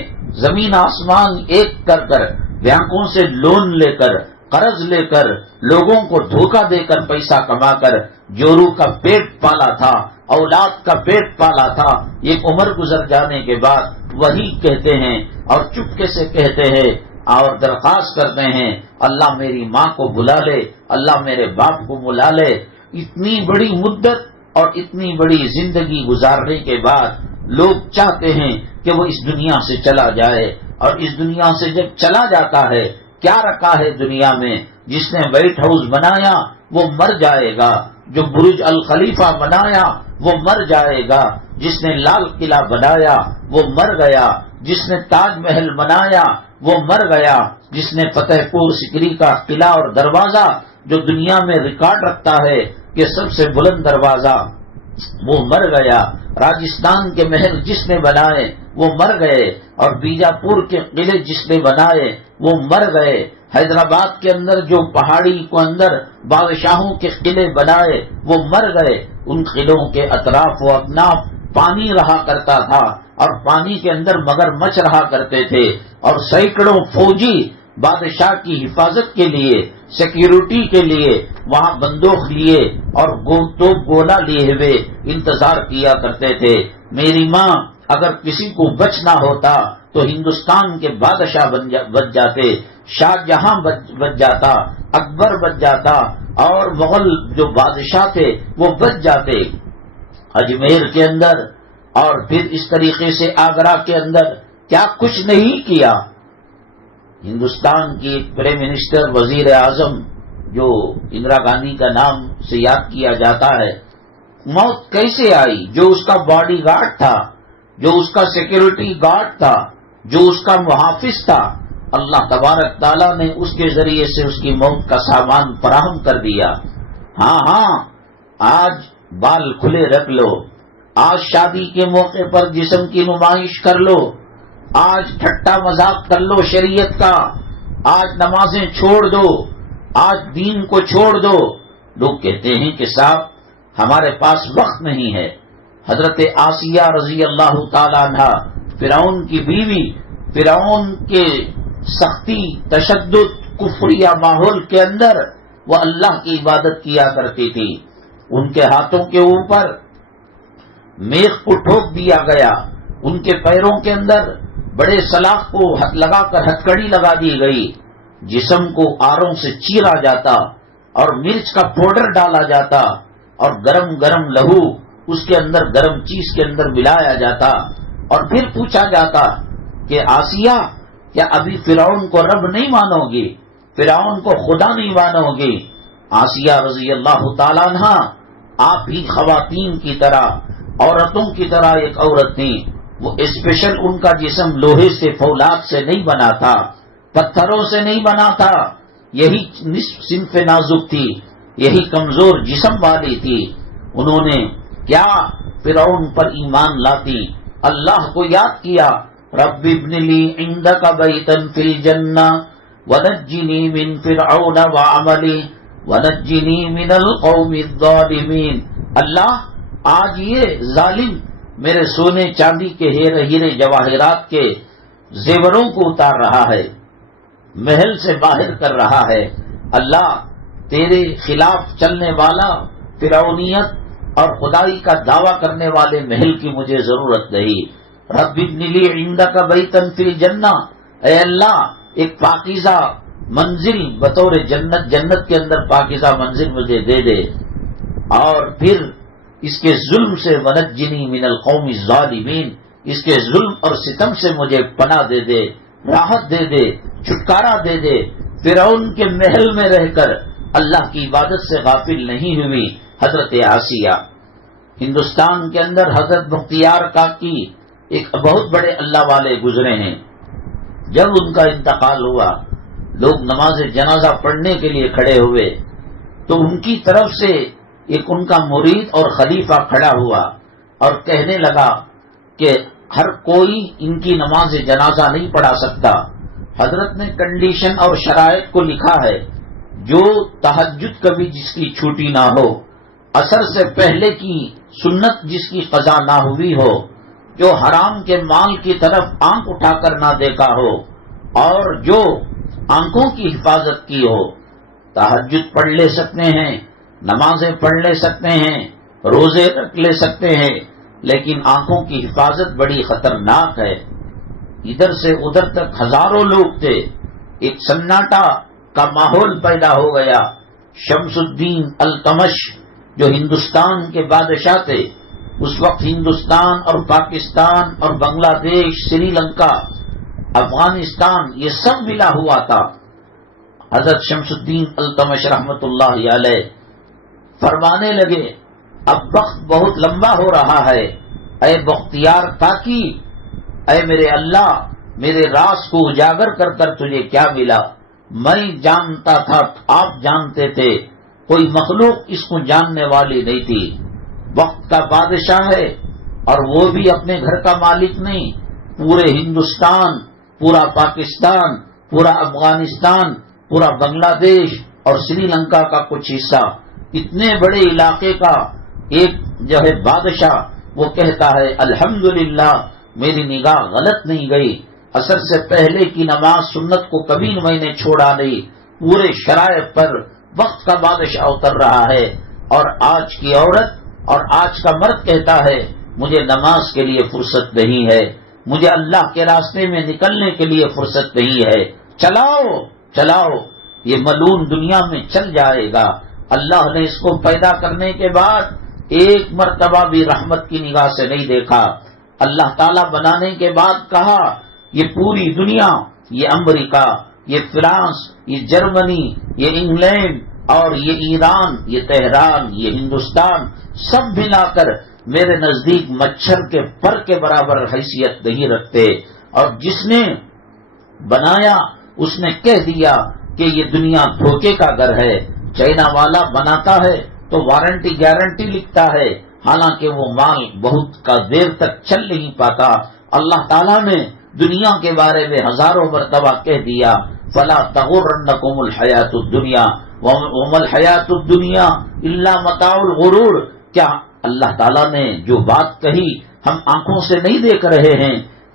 زمین آسمان ایک کر کر بینکوں سے لون لے کر قرض لے کر لوگوں کو دھوکہ دے کر پیسہ کما کر جورو کا پیٹ پالا تھا، اولاد کا پیٹ پالا تھا، ایک عمر گزر جانے کے بعد وہی کہتے ہیں اور چپکے سے کہتے ہیں اور درخواست کرتے ہیں اللہ میری ماں کو بلا لے، اللہ میرے باپ کو بلا لے۔ اتنی بڑی مدت اور اتنی بڑی زندگی گزارنے کے بعد لوگ چاہتے ہیں کہ وہ اس دنیا سے چلا جائے، اور اس دنیا سے جب چلا جاتا ہے کیا رکھا ہے دنیا میں؟ جس نے وائٹ ہاؤس بنایا وہ مر جائے گا، جو برج الخلیفہ بنایا وہ مر جائے گا، جس نے لال قلعہ بنایا وہ مر گیا، جس نے تاج محل بنایا وہ مر گیا، جس نے فتح پور سکری کا قلعہ اور دروازہ جو دنیا میں ریکارڈ رکھتا ہے کہ سب سے بلند دروازہ، وہ مر گیا، راجستھان کے محل جس نے بنائے وہ مر گئے، اور بیجاپور کے قلعے جس نے بنائے وہ مر گئے، حیدرآباد کے اندر جو پہاڑی کو اندر بادشاہوں کے قلعے بنائے وہ مر گئے۔ ان قلعوں کے اطراف و اکناف پانی رہا کرتا تھا، اور پانی کے اندر مگرمچھ رہا کرتے تھے، اور سینکڑوں فوجی بادشاہ کی حفاظت کے لیے، سیکیورٹی کے لیے وہاں بندوق لیے اور توپ گولا لیے ہوئے انتظار کیا کرتے تھے۔ میری ماں اگر کسی کو بچنا ہوتا تو ہندوستان کے بادشاہ بچ جاتے، شاہ جہاں بچ جاتا، اکبر بچ جاتا، اور مغل جو بادشاہ تھے وہ بچ جاتے۔ اجمیر کے اندر اور پھر اس طریقے سے آگرہ کے اندر کیا کچھ نہیں کیا۔ ہندوستان کی ایک پرائم منسٹر وزیر اعظم جو اندرا گاندھی کا نام سے یاد کیا جاتا ہے، موت کیسے آئی؟ جو اس کا باڈی گارڈ تھا، جو اس کا سیکیورٹی گارڈ تھا، جو اس کا محافظ تھا، اللہ تبارک تعالیٰ نے اس کے ذریعے سے اس کی موت کا سامان فراہم کر دیا۔ ہاں آج بال کھلے رکھ لو، آج شادی کے موقع پر جسم کی نمائش کر لو، آج ٹھٹا مذاق کر لو شریعت کا، آج نمازیں چھوڑ دو، آج دین کو چھوڑ دو۔ لوگ کہتے ہیں کہ صاحب ہمارے پاس وقت نہیں ہے۔ حضرت آسیہ رضی اللہ تعالیٰ عنہ، فرعون کی بیوی، فرعون کے سختی، تشدد، کفریہ ماحول کے اندر وہ اللہ کی عبادت کیا کرتی تھی۔ ان کے ہاتھوں کے اوپر میخ کو ٹھوک دیا گیا، ان کے پیروں کے اندر بڑے سلاخ کو لگا کر ہتھکڑی لگا دی گئی، جسم کو آروں سے چیرا جاتا اور مرچ کا پاؤڈر ڈالا جاتا، اور گرم گرم لہو اس کے اندر گرم چیز کے اندر ملایا جاتا، اور پھر پوچھا جاتا کہ آسیہ کیا ابھی فرعون کو رب نہیں مانو گی، فرعون کو خدا نہیں مانو گی؟ آسیہ رضی اللہ تعالیٰ عنہ آپ ہی خواتین کی طرح، عورتوں کی طرح ایک عورت تھی۔ وہ اسپیشل ان کا جسم لوہے سے، فولاد سے نہیں بنا تھا، پتھروں سے نہیں بنا تھا، یہی نصف صنف نازک تھی، یہی کمزور جسم والی تھی۔ انہوں نے کیا فرعون پر ایمان لاتی، اللہ کو یاد کیا، رب ابن لی عندک بیتا فی الجنہ ونجنی من فرعون وعملی ونجنی من القوم الظالمین۔ اللہ آج یہ ظالم میرے سونے چاندی کے ہیرے جواہرات کے زیوروں کو اتار رہا ہے، محل سے باہر کر رہا ہے، اللہ تیرے خلاف چلنے والا فرعونیت اور خدائی کا دعویٰ کرنے والے محل کی مجھے ضرورت نہیں۔ رب ابن لی عندک بیتا فی الجنہ، اے اللہ ایک پاکیزہ منزل بطور جنت کے اندر پاکیزہ منزل مجھے دے دے، اور پھر اس کے ظلم سے ونجنی من القوم الظالمین، اس کے ظلم اور ستم سے مجھے پناہ دے دے، راحت دے دے، چھٹکارا دے دے۔ فرعون کے محل میں رہ کر اللہ کی عبادت سے غافل نہیں ہوئی حضرت آسیہ۔ ہندوستان کے اندر حضرت بختیار کاکی ایک بہت بڑے اللہ والے گزرے ہیں۔ جب ان کا انتقال ہوا، لوگ نماز جنازہ پڑھنے کے لیے کھڑے ہوئے تو ان کی طرف سے ایک ان کا مرید اور خلیفہ کھڑا ہوا اور کہنے لگا کہ ہر کوئی ان کی نماز جنازہ نہیں پڑھا سکتا۔ حضرت نے کنڈیشن اور شرائط کو لکھا ہے جو تہجد کبھی جس کی چھوٹی نہ ہو، عصر سے پہلے کی سنت جس کی قضا نہ ہوئی ہو، جو حرام کے مال کی طرف آنکھ اٹھا کر نہ دیکھا ہو، اور جو آنکھوں کی حفاظت کی ہو، تہجد پڑھ لے سکتے ہیں، نمازیں پڑھ لے سکتے ہیں، روزے رکھ لے سکتے ہیں، لیکن آنکھوں کی حفاظت بڑی خطرناک ہے۔ ادھر سے ادھر تک ہزاروں لوگ تھے، ایک سناٹا کا ماحول پیدا ہو گیا۔ شمس الدین التمش جو ہندوستان کے بادشاہ تھے، اس وقت ہندوستان اور پاکستان اور بنگلہ دیش، سری لنکا، افغانستان یہ سب ملا ہوا تھا۔ حضرت شمس الدین التمش رحمت اللہ علیہ فرمانے لگے، اب وقت بہت لمبا ہو رہا ہے، اے بختیار تاکی، اے میرے اللہ، میرے راز کو اجاگر کر کر تجھے کیا ملا؟ میں جانتا تھا، آپ جانتے تھے، کوئی مخلوق اس کو جاننے والی نہیں تھی۔ وقت کا بادشاہ ہے، اور وہ بھی اپنے گھر کا مالک نہیں، پورے ہندوستان، پورا پاکستان، پورا افغانستان، پورا بنگلہ دیش اور سری لنکا کا کچھ حصہ، اتنے بڑے علاقے کا ایک جو ہے بادشاہ، وہ کہتا ہے الحمدللہ میری نگاہ غلط نہیں گئی، عصر سے پہلے کی نماز سنت کو کبھی میں نے چھوڑا نہیں، پورے شرائع پر وقت کا بادشاہ اتر رہا ہے۔ اور آج کی عورت اور آج کا مرد کہتا ہے مجھے نماز کے لیے فرصت نہیں ہے، مجھے اللہ کے راستے میں نکلنے کے لیے فرصت نہیں ہے، چلاؤ چلاؤ، یہ ملعون دنیا میں چل جائے گا۔ اللہ نے اس کو پیدا کرنے کے بعد ایک مرتبہ بھی رحمت کی نگاہ سے نہیں دیکھا۔ اللہ تعالیٰ بنانے کے بعد کہا یہ پوری دنیا، یہ امریکہ، یہ فرانس، یہ جرمنی، یہ انگلینڈ اور یہ ایران، یہ تہران، یہ ہندوستان، سب ملا کر میرے نزدیک مچھر کے پر کے برابر حیثیت نہیں رکھتے۔ اور جس نے بنایا اس نے کہہ دیا کہ یہ دنیا دھوکے کا گھر ہے۔ چائنا والا بناتا ہے تو وارنٹی گارنٹی لکھتا ہے، حالانکہ وہ مال بہت کا دیر تک چل نہیں پاتا۔ اللہ تعالیٰ نے دنیا کے بارے میں ہزاروں مرتبہ کہہ دیا فلا تغرنکم الحیات الدنیا وما الحیات الدنیا الا متاع الغرور۔ کیا اللہ تعالیٰ نے جو بات کہی ہم آنکھوں سے نہیں دیکھ رہے ہیں؟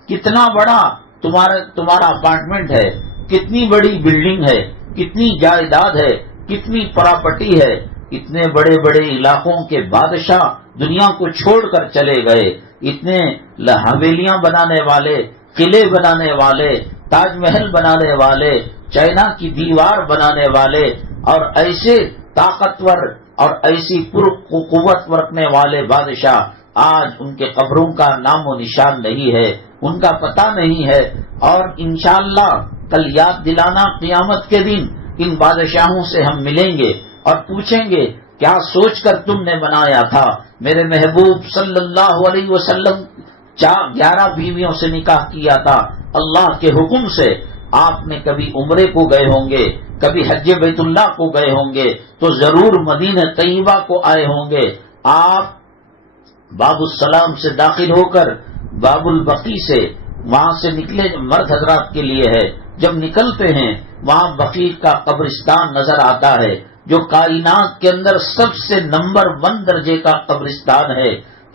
کتنا بڑا تمہارا اپارٹمنٹ ہے، کتنی بڑی بلڈنگ ہے، کتنی جائیداد ہے، کتنی پراپرٹی ہے، اتنے بڑے بڑے علاقوں کے بادشاہ دنیا کو چھوڑ کر چلے گئے، اتنے حویلیاں بنانے والے، قلعے بنانے والے، تاج محل بنانے والے، چائنا کی دیوار بنانے والے، اور ایسے طاقتور اور ایسی قوت رکھنے والے بادشاہ آج ان کے قبروں کا نام و نشان نہیں ہے، ان کا پتہ نہیں ہے۔ اور انشاءاللہ کل یاد دلانا قیامت کے دن ان بادشاہوں سے ہم ملیں گے اور پوچھیں گے کیا سوچ کر تم نے بنایا تھا؟ میرے محبوب صلی اللہ علیہ وسلم 11 بیویوں سے نکاح کیا تھا اللہ کے حکم سے۔ آپ نے کبھی عمرے کو گئے ہوں گے، کبھی حج بیت اللہ کو گئے ہوں گے، تو ضرور مدینہ طیبہ کو آئے ہوں گے۔ آپ باب السلام سے داخل ہو کر باب البقیع سے وہاں سے نکلے، مرد حضرات کے لیے ہے، جب نکلتے ہیں وہاں بقیع کا قبرستان نظر آتا ہے، جو کائنات کے اندر سب سے نمبر 1 درجے کا قبرستان ہے۔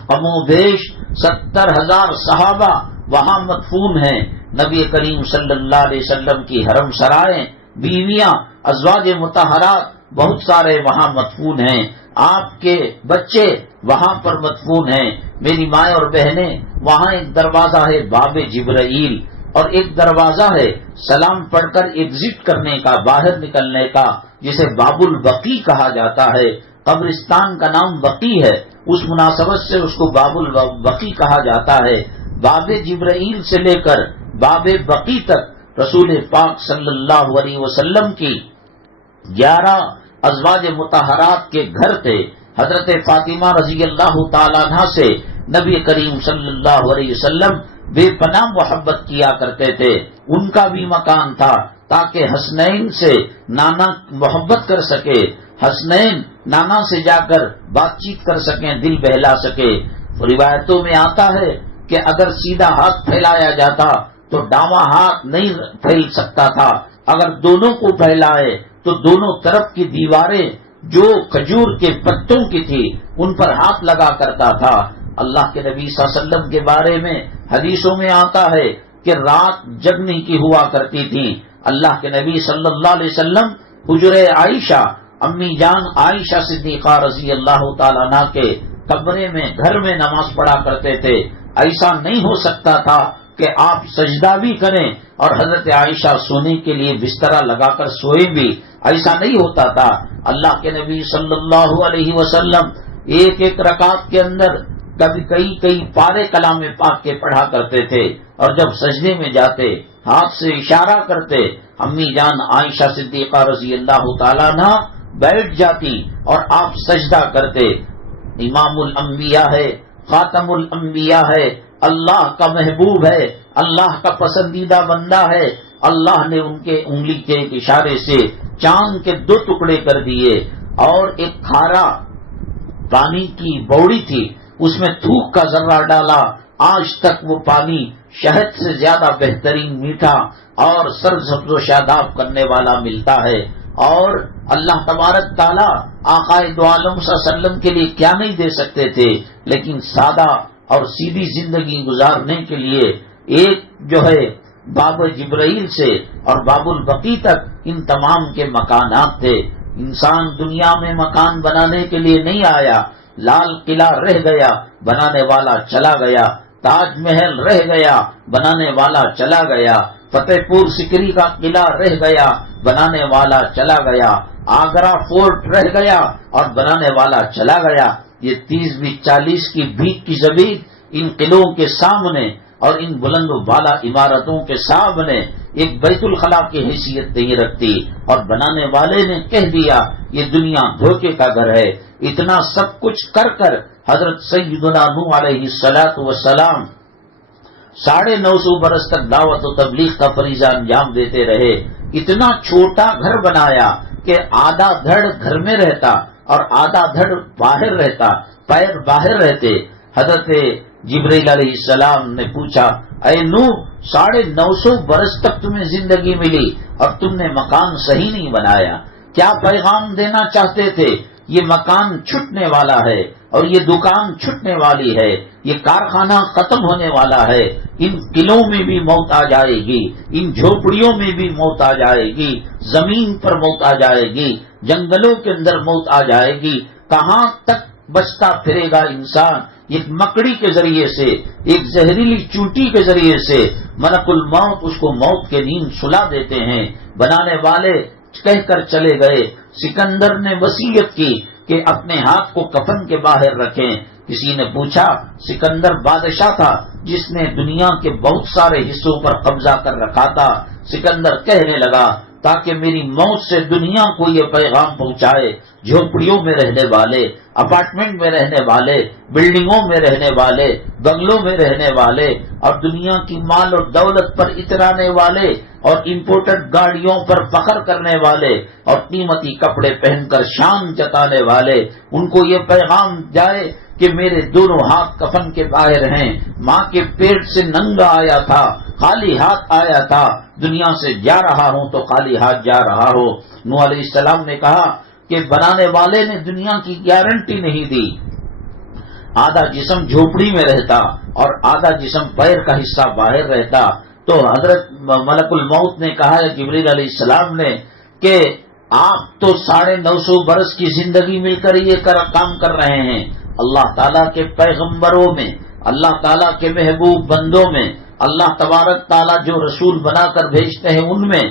کم و بیش 70,000 صحابہ وہاں مدفون ہیں۔ نبی کریم صلی اللہ علیہ وسلم کی حرم سرائیں، بیویاں، ازواج مطہرات بہت سارے وہاں مدفون ہیں۔ آپ کے بچے وہاں پر مدفون ہیں۔ میری مائیں اور بہنیں، وہاں ایک دروازہ ہے باب جبرائیل، اور ایک دروازہ ہے سلام پڑھ کر ایگزٹ کرنے کا، باہر نکلنے کا، جسے باب البقیع کہا جاتا ہے۔ قبرستان کا نام بقیع ہے، اس مناسبت سے اس کو باب البقیع کہا جاتا ہے۔ باب جبرائیل سے لے کر باب بقیع تک رسول پاک صلی اللہ علیہ وسلم کی 11 ازواج مطہرات کے گھر تھے۔ حضرت فاطمہ رضی اللہ تعالیٰ عنہ سے نبی کریم صلی اللہ علیہ وسلم بے پناہ محبت کیا کرتے تھے، ان کا بھی مکان تھا تاکہ حسنین سے نانا محبت کر سکے، حسنین نانا سے جا کر بات چیت کر سکیں، دل بہلا سکے۔ روایتوں میں آتا ہے کہ اگر سیدھا ہاتھ پھیلایا جاتا تو ڈاواں ہاتھ نہیں پھیل سکتا تھا، اگر دونوں کو پھیلائے تو دونوں طرف کی دیواریں جو کھجور کے پتوں کی تھی ان پر ہاتھ لگا کرتا تھا۔ اللہ کے نبی صلی اللہ علیہ وسلم کے بارے میں حدیثوں میں آتا ہے کہ رات جگنے کی ہوا کرتی تھی۔ اللہ کے نبی صلی اللہ علیہ وسلم حجرہ عائشہ، امی جان عائشہ صدیقہ رضی اللہ تعالیٰ عنہ کے کمرے میں، گھر میں نماز پڑھا کرتے تھے۔ ایسا نہیں ہو سکتا تھا کہ آپ سجدہ بھی کریں اور حضرت عائشہ سونے کے لیے بسترا لگا کر سوئے بھی، ایسا نہیں ہوتا تھا۔ اللہ کے نبی صلی اللہ علیہ وسلم ایک ایک رکعت کے اندر کبھی کئی پارے کلام پاک کے پڑھا کرتے تھے، اور جب سجدے میں جاتے ہاتھ سے اشارہ کرتے، امی جان عائشہ صدیقہ رضی اللہ تعالیٰ عنہ بیٹھ جاتی اور آپ سجدہ کرتے۔ امام الانبیاء ہے، خاتم الانبیاء ہے، اللہ کا محبوب ہے، اللہ کا پسندیدہ بندہ ہے۔ اللہ نے ان کے انگلی کے ایک اشارے سے چاند کے 2 ٹکڑے کر دیے، اور ایک کھارا پانی کی بوڑی تھی، اس میں تھوک کا ذرہ ڈالا، آج تک وہ پانی شہد سے زیادہ بہترین میٹھا اور سرسبز و شاداب کرنے والا ملتا ہے۔ اور اللہ تبارک تعالیٰ آقائے دو عالم صلی اللہ علیہ وسلم کے لیے کیا نہیں دے سکتے تھے، لیکن سادہ اور سیدھی زندگی گزارنے کے لیے ایک جو ہے باب جبرائیل سے اور باب البقیع تک ان تمام کے مکانات تھے۔ انسان دنیا میں مکان بنانے کے لیے نہیں آیا، لال قلعہ رہ گیا، بنانے والا چلا گیا، تاج محل رہ گیا، بنانے والا چلا گیا، فتح پور سکری کا قلعہ رہ گیا، بنانے والا چلا گیا، آگرہ فورٹ رہ گیا اور بنانے والا چلا گیا۔ یہ 30-40 کی بھیک کی زمین ان قلعوں کے سامنے اور ان بلند و بالا عمارتوں کے سامنے ایک بیت الخلا کی حیثیت نہیں رکھتی، اور بنانے والے نے کہہ دیا یہ دنیا دھوکے کا گھر ہے۔ اتنا سب کچھ کر کر حضرت سیدنا نوح علیہ الصلوۃ والسلام 950 برس تک دعوت و تبلیغ کا فریضہ انجام دیتے رہے۔ اتنا چھوٹا گھر بنایا کہ آدھا دھڑ گھر میں رہتا اور آدھا دھڑ باہر رہتا، پیر باہر رہتے۔ حضرت جبرائیل علیہ السلام نے پوچھا، اے نوح 950 برس تک تمہیں زندگی ملی اور تم نے مکان صحیح نہیں بنایا، کیا پیغام دینا چاہتے تھے؟ یہ مکان چھٹنے والا ہے اور یہ دکان چھٹنے والی ہے، یہ کارخانہ ختم ہونے والا ہے، ان قلعوں میں بھی موت آ جائے گی، ان جھوپڑیوں میں بھی موت آ جائے گی، زمین پر موت آ جائے گی، جنگلوں کے اندر موت آ جائے گی، کہاں تک بچتا پھرے گا انسان؟ ایک مکڑی کے ذریعے سے، ایک زہریلی چونٹی کے ذریعے سے ملک الموت اس کو موت کے نیند سلا دیتے ہیں۔ بنانے والے کہہ کر چلے گئے۔ سکندر نے وصیت کی کہ اپنے ہاتھ کو کفن کے باہر رکھیں۔ کسی نے پوچھا، سکندر بادشاہ تھا جس نے دنیا کے بہت سارے حصوں پر قبضہ کر رکھا تھا۔ سکندر کہنے لگا تاکہ میری موت سے دنیا کو یہ پیغام پہنچائے، جھوپڑیوں میں رہنے والے، اپارٹمنٹ میں رہنے والے، بلڈنگوں میں رہنے والے، بنگلوں میں رہنے والے، اور دنیا کی مال اور دولت پر اترانے والے، اور امپورٹڈ گاڑیوں پر فخر کرنے والے، اور قیمتی کپڑے پہن کر شان جتانے والے، ان کو یہ پیغام جائے کہ میرے دونوں ہاتھ کفن کے باہر ہیں، ماں کے پیٹ سے ننگا آیا تھا، خالی ہاتھ آیا تھا، دنیا سے جا رہا ہوں تو خالی ہاتھ جا رہا ہو۔ نوح علیہ السلام نے کہا کہ بنانے والے نے دنیا کی گارنٹی نہیں دی، آدھا جسم جھوپڑی میں رہتا اور آدھا جسم پیر کا حصہ باہر رہتا۔ تو حضرت ملک الموت نے کہا جبرائیل علیہ السلام نے کہ آپ تو 950 برس کی زندگی مل کر یہ کام کر رہے ہیں۔ اللہ تعالیٰ کے پیغمبروں میں، اللہ تعالیٰ کے محبوب بندوں میں، اللہ تبارک تعالیٰ جو رسول بنا کر بھیجتے ہیں ان میں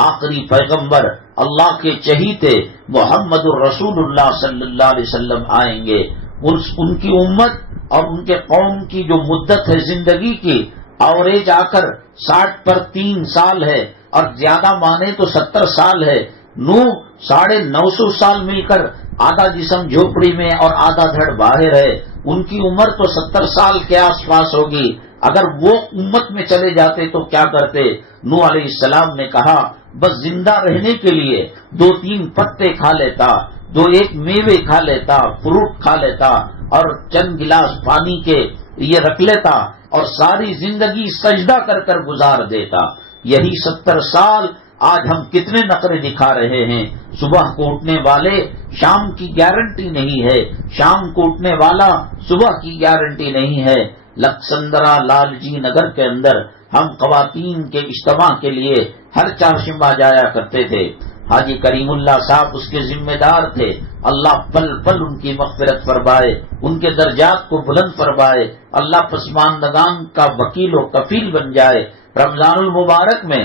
آخری پیغمبر اللہ کے چہیتے محمد الرسول اللہ صلی اللہ علیہ وسلم آئیں گے۔ ان کی امت اور ان کے قوم کی جو مدت ہے زندگی کی، اوریج آ کر 60 پر 3 سال ہے، اور زیادہ مانے تو 70 سال ہے۔ نوح 950 سال مل کر آدھا جسم جھوپڑی میں اور آدھا دھڑ باہر ہے، ان کی عمر تو 70 سال کے آس پاس ہوگی۔ اگر وہ امت میں چلے جاتے تو کیا کرتے؟ نوح علیہ السلام نے کہا بس زندہ رہنے کے لیے 2-3 پتے کھا لیتا، 2-1 میوے کھا لیتا، فروٹ کھا لیتا، اور چند گلاس پانی کے یہ رکھ لیتا، اور ساری زندگی سجدہ کر کر گزار دیتا۔ یہی 70 سال آج ہم کتنے نخرے دکھا رہے ہیں. صبح کو اٹھنے والے شام کی گارنٹی نہیں ہے، شام کو اٹھنے والا صبح کی گارنٹی نہیں ہے. لکسندرا لال جی نگر کے اندر ہم خواتین کے اجتماع کے لیے ہر چہارشنبہ جایا کرتے تھے. حاجی کریم اللہ صاحب اس کے ذمہ دار تھے. اللہ پل پل ان کی مغفرت فرمائے، ان کے درجات کو بلند فرمائے، اللہ پسماندگان کا وکیل و کفیل بن جائے. رمضان المبارک میں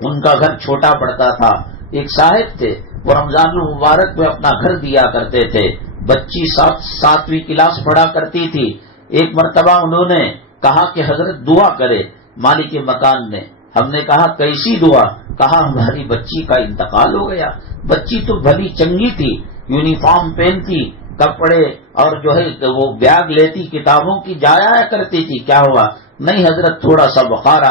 ان کا گھر چھوٹا پڑتا تھا. ایک صاحب تھے، وہ رمضان المبارک میں اپنا گھر دیا کرتے تھے. بچی 7ویں کلاس پڑھا کرتی تھی. ایک مرتبہ انہوں نے کہا کہ حضرت دعا کرے مالک مکان نے. ہم نے کہا کیسی دعا؟ کہا ہماری بچی کا انتقال ہو گیا. بچی تو بھلی چنگی تھی، یونیفارم پہنتی، کپڑے اور جو ہے وہ بیگ لیتی، کتابوں کی جایا کرتی تھی. کیا ہوا؟ نہیں حضرت تھوڑا سا بخار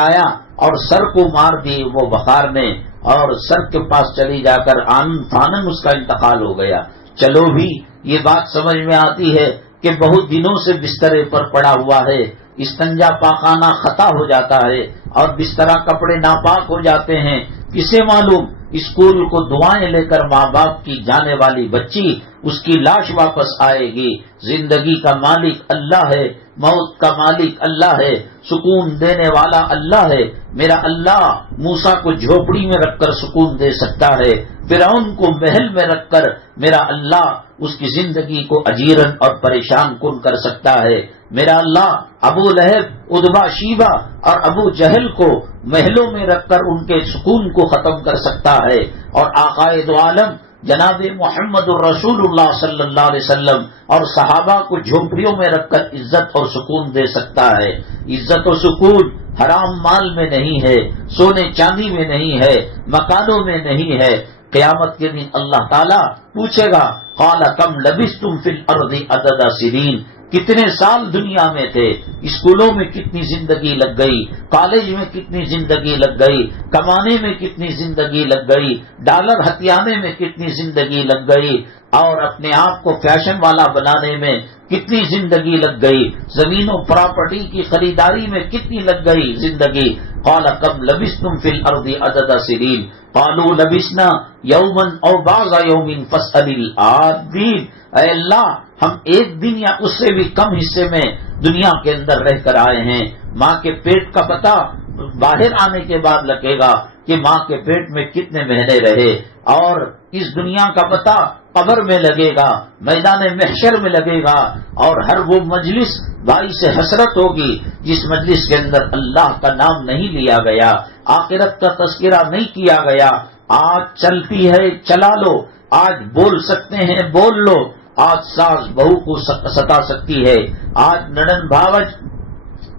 آیا اور سر کو مار دی وہ بخار نے، اور سر کے پاس چلی جا کر فانن اس کا انتقال ہو گیا. چلو بھی یہ بات سمجھ میں آتی ہے کہ بہت دنوں سے بسترے پر پڑا ہوا ہے، استنجا پاخانہ خطا ہو جاتا ہے اور بسترا کپڑے ناپاک ہو جاتے ہیں. کسے معلوم اسکول کو دعائیں لے کر ماں باپ کی جانے والی بچی اس کی لاش واپس آئے گی. زندگی کا مالک اللہ ہے، موت کا مالک اللہ ہے، سکون دینے والا اللہ ہے. میرا اللہ موسیٰ کو جھوپڑی میں رکھ کر سکون دے سکتا ہے، فرعون کو محل میں رکھ کر میرا اللہ اس کی زندگی کو اجیرن اور پریشان کن کر سکتا ہے. میرا اللہ ابو لہب، ادبا، شیبہ اور ابو جہل کو محلوں میں رکھ کر ان کے سکون کو ختم کر سکتا ہے، اور آقائے دو عالم جناب محمد الرسول اللہ صلی اللہ علیہ وسلم اور صحابہ کو جھونپڑیوں میں رکھ کر عزت اور سکون دے سکتا ہے. عزت و سکون حرام مال میں نہیں ہے، سونے چاندی میں نہیں ہے، مکانوں میں نہیں ہے. قیامت کے دن اللہ تعالیٰ پوچھے گا قال کم لبثتم فی الارض عدد سنین، کتنے سال دنیا میں تھے، اسکولوں میں کتنی زندگی لگ گئی، کالج میں کتنی زندگی لگ گئی، کمانے میں کتنی زندگی لگ گئی، ڈالر ہتھیانے میں کتنی زندگی لگ گئی، اور اپنے آپ کو فیشن والا بنانے میں کتنی زندگی لگ گئی، زمین و پراپرٹی کی خریداری میں کتنی لگ گئی زندگی. قال کم لبثتم فی الارض عدد سنین قالوا لبثنا یوما او بعض یوم فاسأل العادین. اے اللہ ہم ایک دن یا اس سے بھی کم حصے میں دنیا کے اندر رہ کر آئے ہیں. ماں کے پیٹ کا پتہ باہر آنے کے بعد لگے گا کہ ماں کے پیٹ میں کتنے مہینے رہے، اور اس دنیا کا پتہ قبر میں لگے گا، میدان محشر میں لگے گا، اور ہر وہ مجلس باعث حسرت ہوگی جس مجلس کے اندر اللہ کا نام نہیں لیا گیا، آخرت کا تذکرہ نہیں کیا گیا. آج چلتی ہے چلا لو، آج بول سکتے ہیں بول لو، آج ساس بہو کو ستا سکتی ہے، آج نڑن بھاوج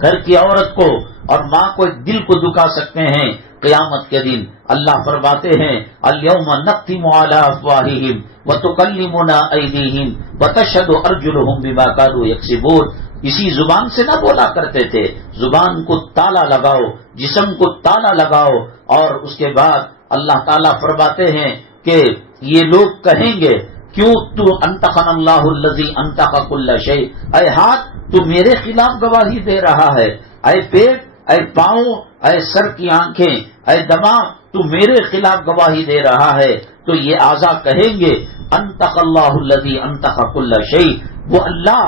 گھر کی عورت کو اور ماں کو دل کو دکھا سکتے ہیں. قیامت کے دن اللہ فرماتے ہیں الیوم نختم علی افواہہم وتکلمنا ایدیہم وتشہد ارجلہم بما کانوا یکسبون. اسی زبان سے نہ بولا کرتے تھے، زبان کو تالا لگاؤ، جسم کو تالا لگاؤ. اور اس کے بعد اللہ تعالیٰ فرماتے ہیں کہ یہ لوگ کہیں گے کیوں تو انتقن اللہ الذی انتق کل شیء، اے ہاتھ تو میرے خلاف گواہی دے رہا ہے، اے پیٹ، اے پاؤں، اے سر کی آنکھیں، اے دماغ تو میرے خلاف گواہی دے رہا ہے. تو یہ اعضاء کہیں گے انتق اللہ الذی انتق کل شیء، وہ اللہ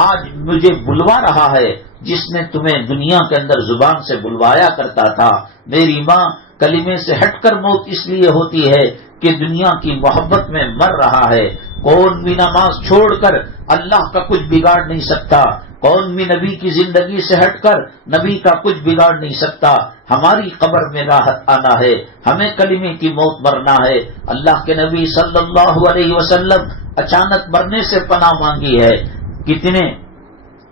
آج مجھے بلوا رہا ہے جس نے تمہیں دنیا کے اندر زبان سے بلوایا کرتا تھا. میری ماں کلمے سے ہٹ کر موت اس لیے ہوتی ہے کہ دنیا کی محبت میں مر رہا ہے. کون بھی نماز چھوڑ کر اللہ کا کچھ بگاڑ نہیں سکتا، کون بھی نبی کی زندگی سے ہٹ کر نبی کا کچھ بگاڑ نہیں سکتا. ہماری قبر میں راحت آنا ہے، ہمیں کلمے کی موت مرنا ہے. اللہ کے نبی صلی اللہ علیہ وسلم اچانک مرنے سے پناہ مانگی ہے. کتنے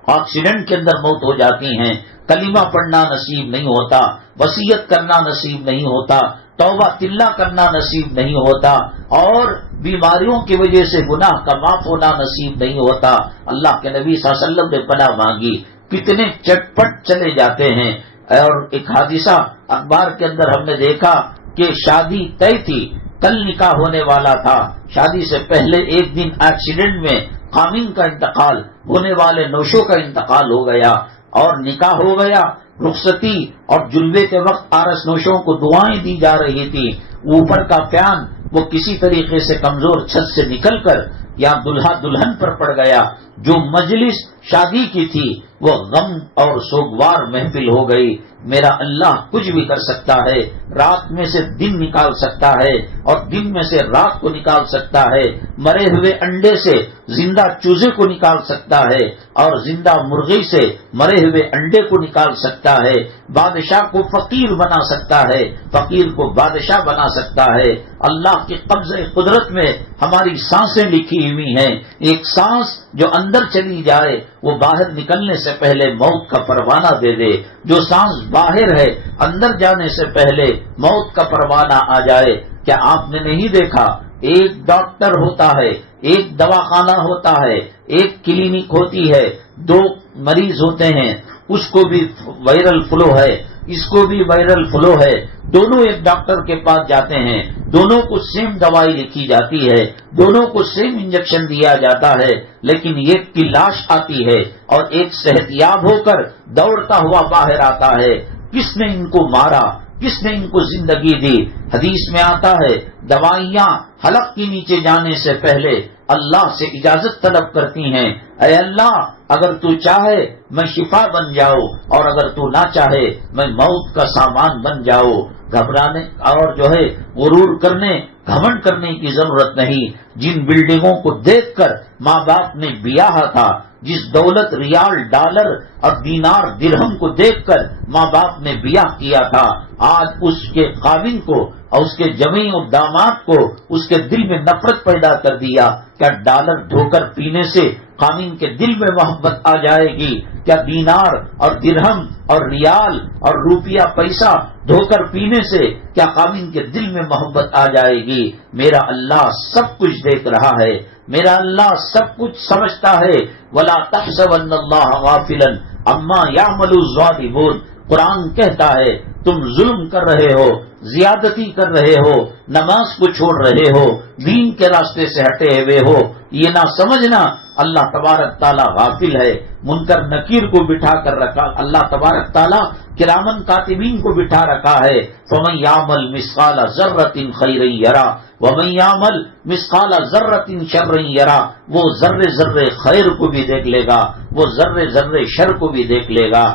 ایکسیڈنٹ کے اندر موت ہو جاتی ہیں، کلمہ پڑھنا نصیب نہیں ہوتا، وصیت کرنا نصیب نہیں ہوتا، توبہ تلہ کرنا نصیب نہیں ہوتا، اور بیماریوں کی وجہ سے گناہ کا معاف ہونا نصیب نہیں ہوتا. اللہ کے نبی صلی اللہ علیہ وسلم نے پناہ مانگی. کتنے چٹپٹ چلے جاتے ہیں. اور ایک حادثہ اخبار کے اندر ہم نے دیکھا کہ شادی طے تھی، کل نکاح ہونے والا تھا، شادی سے پہلے ایک دن ایکسیڈنٹ میں خامین کا انتقال، ہونے والے نوشوں کا انتقال ہو گیا. اور نکاح ہو گیا، رخصتی اور جلوے کے وقت آرس نوشوں کو دعائیں دی جا رہی تھی، اوپر کا پیان وہ کسی طریقے سے کمزور چھت سے نکل کر یا دلہا دلہن پر پڑ گیا، جو مجلس شادی کی تھی وہ غم اور سوگوار محفل ہو گئی۔ میرا اللہ کچھ بھی کر سکتا ہے، رات میں سے دن نکال سکتا ہے اور دن میں سے رات کو نکال سکتا ہے، مرے ہوئے انڈے سے زندہ چوزے کو نکال سکتا ہے اور زندہ مرغی سے مرے ہوئے انڈے کو نکال سکتا ہے، بادشاہ کو فقیر بنا سکتا ہے، فقیر کو بادشاہ بنا سکتا ہے۔ اللہ کی قبضہ قدرت میں ہماری سانسیں لکھی ہوئی ہیں، ایک سانس جو اندر چلی جائے وہ باہر نکلنے سے پہلے موت کا پروانہ دے دے، جو سانس باہر ہے اندر جانے سے پہلے موت کا پروانہ آ جائے۔ کیا آپ نے نہیں دیکھا ایک ڈاکٹر ہوتا ہے، ایک دواخانہ ہوتا ہے، ایک کلینک ہوتی ہے، دو مریض ہوتے ہیں، اس کو بھی وائرل فلو ہے، اس کو بھی وائرل فلو ہے، دونوں ایک ڈاکٹر کے پاس جاتے ہیں، دونوں کو سیم دوائی لکھی جاتی ہے، دونوں کو سیم انجیکشن دیا جاتا ہے، لیکن ایک کی لاش آتی ہے اور ایک صحت یاب ہو کر دوڑتا ہوا باہر آتا ہے۔ کس نے ان کو مارا؟ کس نے ان کو زندگی دی؟ حدیث میں آتا ہے دوائیاں حلق کے نیچے جانے سے پہلے اللہ سے اجازت طلب کرتی ہیں، اے اللہ اگر تو چاہے میں شفا بن جاؤ اور اگر تو نہ چاہے میں موت کا سامان بن جاؤ۔ گھبرانے اور جو ہے غرور کرنے گھمنڈ کرنے کی ضرورت نہیں۔ جن بلڈنگوں کو دیکھ کر ماں باپ نے بیاہا تھا، جس دولت ریال ڈالر اور دینار درہم کو دیکھ کر ماں باپ نے بیاہ کیا تھا، آج اس کے خاوند کو اور اس کے جمیع اور داماد کو اس کے دل میں نفرت پیدا کر دیا۔ کیا ڈالر دھو کر پینے سے خاوند کے دل میں محبت آ جائے گی؟ کیا دینار اور درہم اور ریال اور روپیہ پیسہ دھو کر پینے سے کیا خاوند کے دل میں محبت آ جائے گی؟ میرا اللہ سب کچھ دیکھ رہا ہے، میرا اللہ سب کچھ سمجھتا ہے۔ وَلَا تَحْسَبَنَّ اللَّهَ غَافِلًا عَمَّا يَعْمَلُ الظَّالِمُونَ، قرآن کہتا ہے تم ظلم کر رہے ہو، زیادتی کر رہے ہو، نماز کو چھوڑ رہے ہو، دین کے راستے سے ہٹے ہوئے ہو، یہ نہ سمجھنا اللہ تبارک تعالیٰ غافل ہے۔ منکر نکیر کو بٹھا کر رکھا اللہ تبارک تعالیٰ، کرامن کاتبین کو بٹھا رکھا ہے۔ فَمَن يَعْمَلْ مِثْقَالَ ذَرَّةٍ خَيْرًا يَرَهُ وَمَن يَعْمَلْ مِثْقَالَ ذَرَّةٍ شَرًّا يَرَهُ، وہ ذرے ذرے خیر کو بھی دیکھ لے گا، وہ ذرے ذرے شر کو بھی دیکھ لے گا۔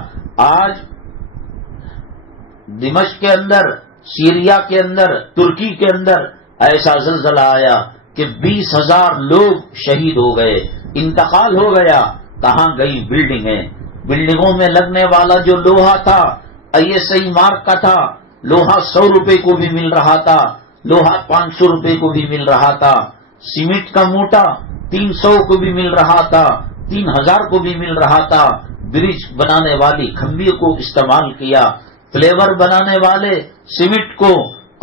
آج دمشق کے اندر، سیریا کے اندر، ترکی کے اندر ایسا زلزلہ آیا کہ 20,000 لوگ شہید ہو گئے، انتقال ہو گیا۔ کہاں گئی بلڈنگیں؟ بلڈنگوں میں لگنے والا جو لوہا تھا ISI مارک کا تھا، لوہا 100 روپے کو بھی مل رہا تھا، لوہا 500 روپے کو بھی مل رہا تھا، سیمنٹ کا موٹا 300 کو بھی مل رہا تھا، 3000 کو بھی مل رہا تھا۔ برج بنانے والی کھمبی کو استعمال کیا، فلیور بنانے والے سیمنٹ کو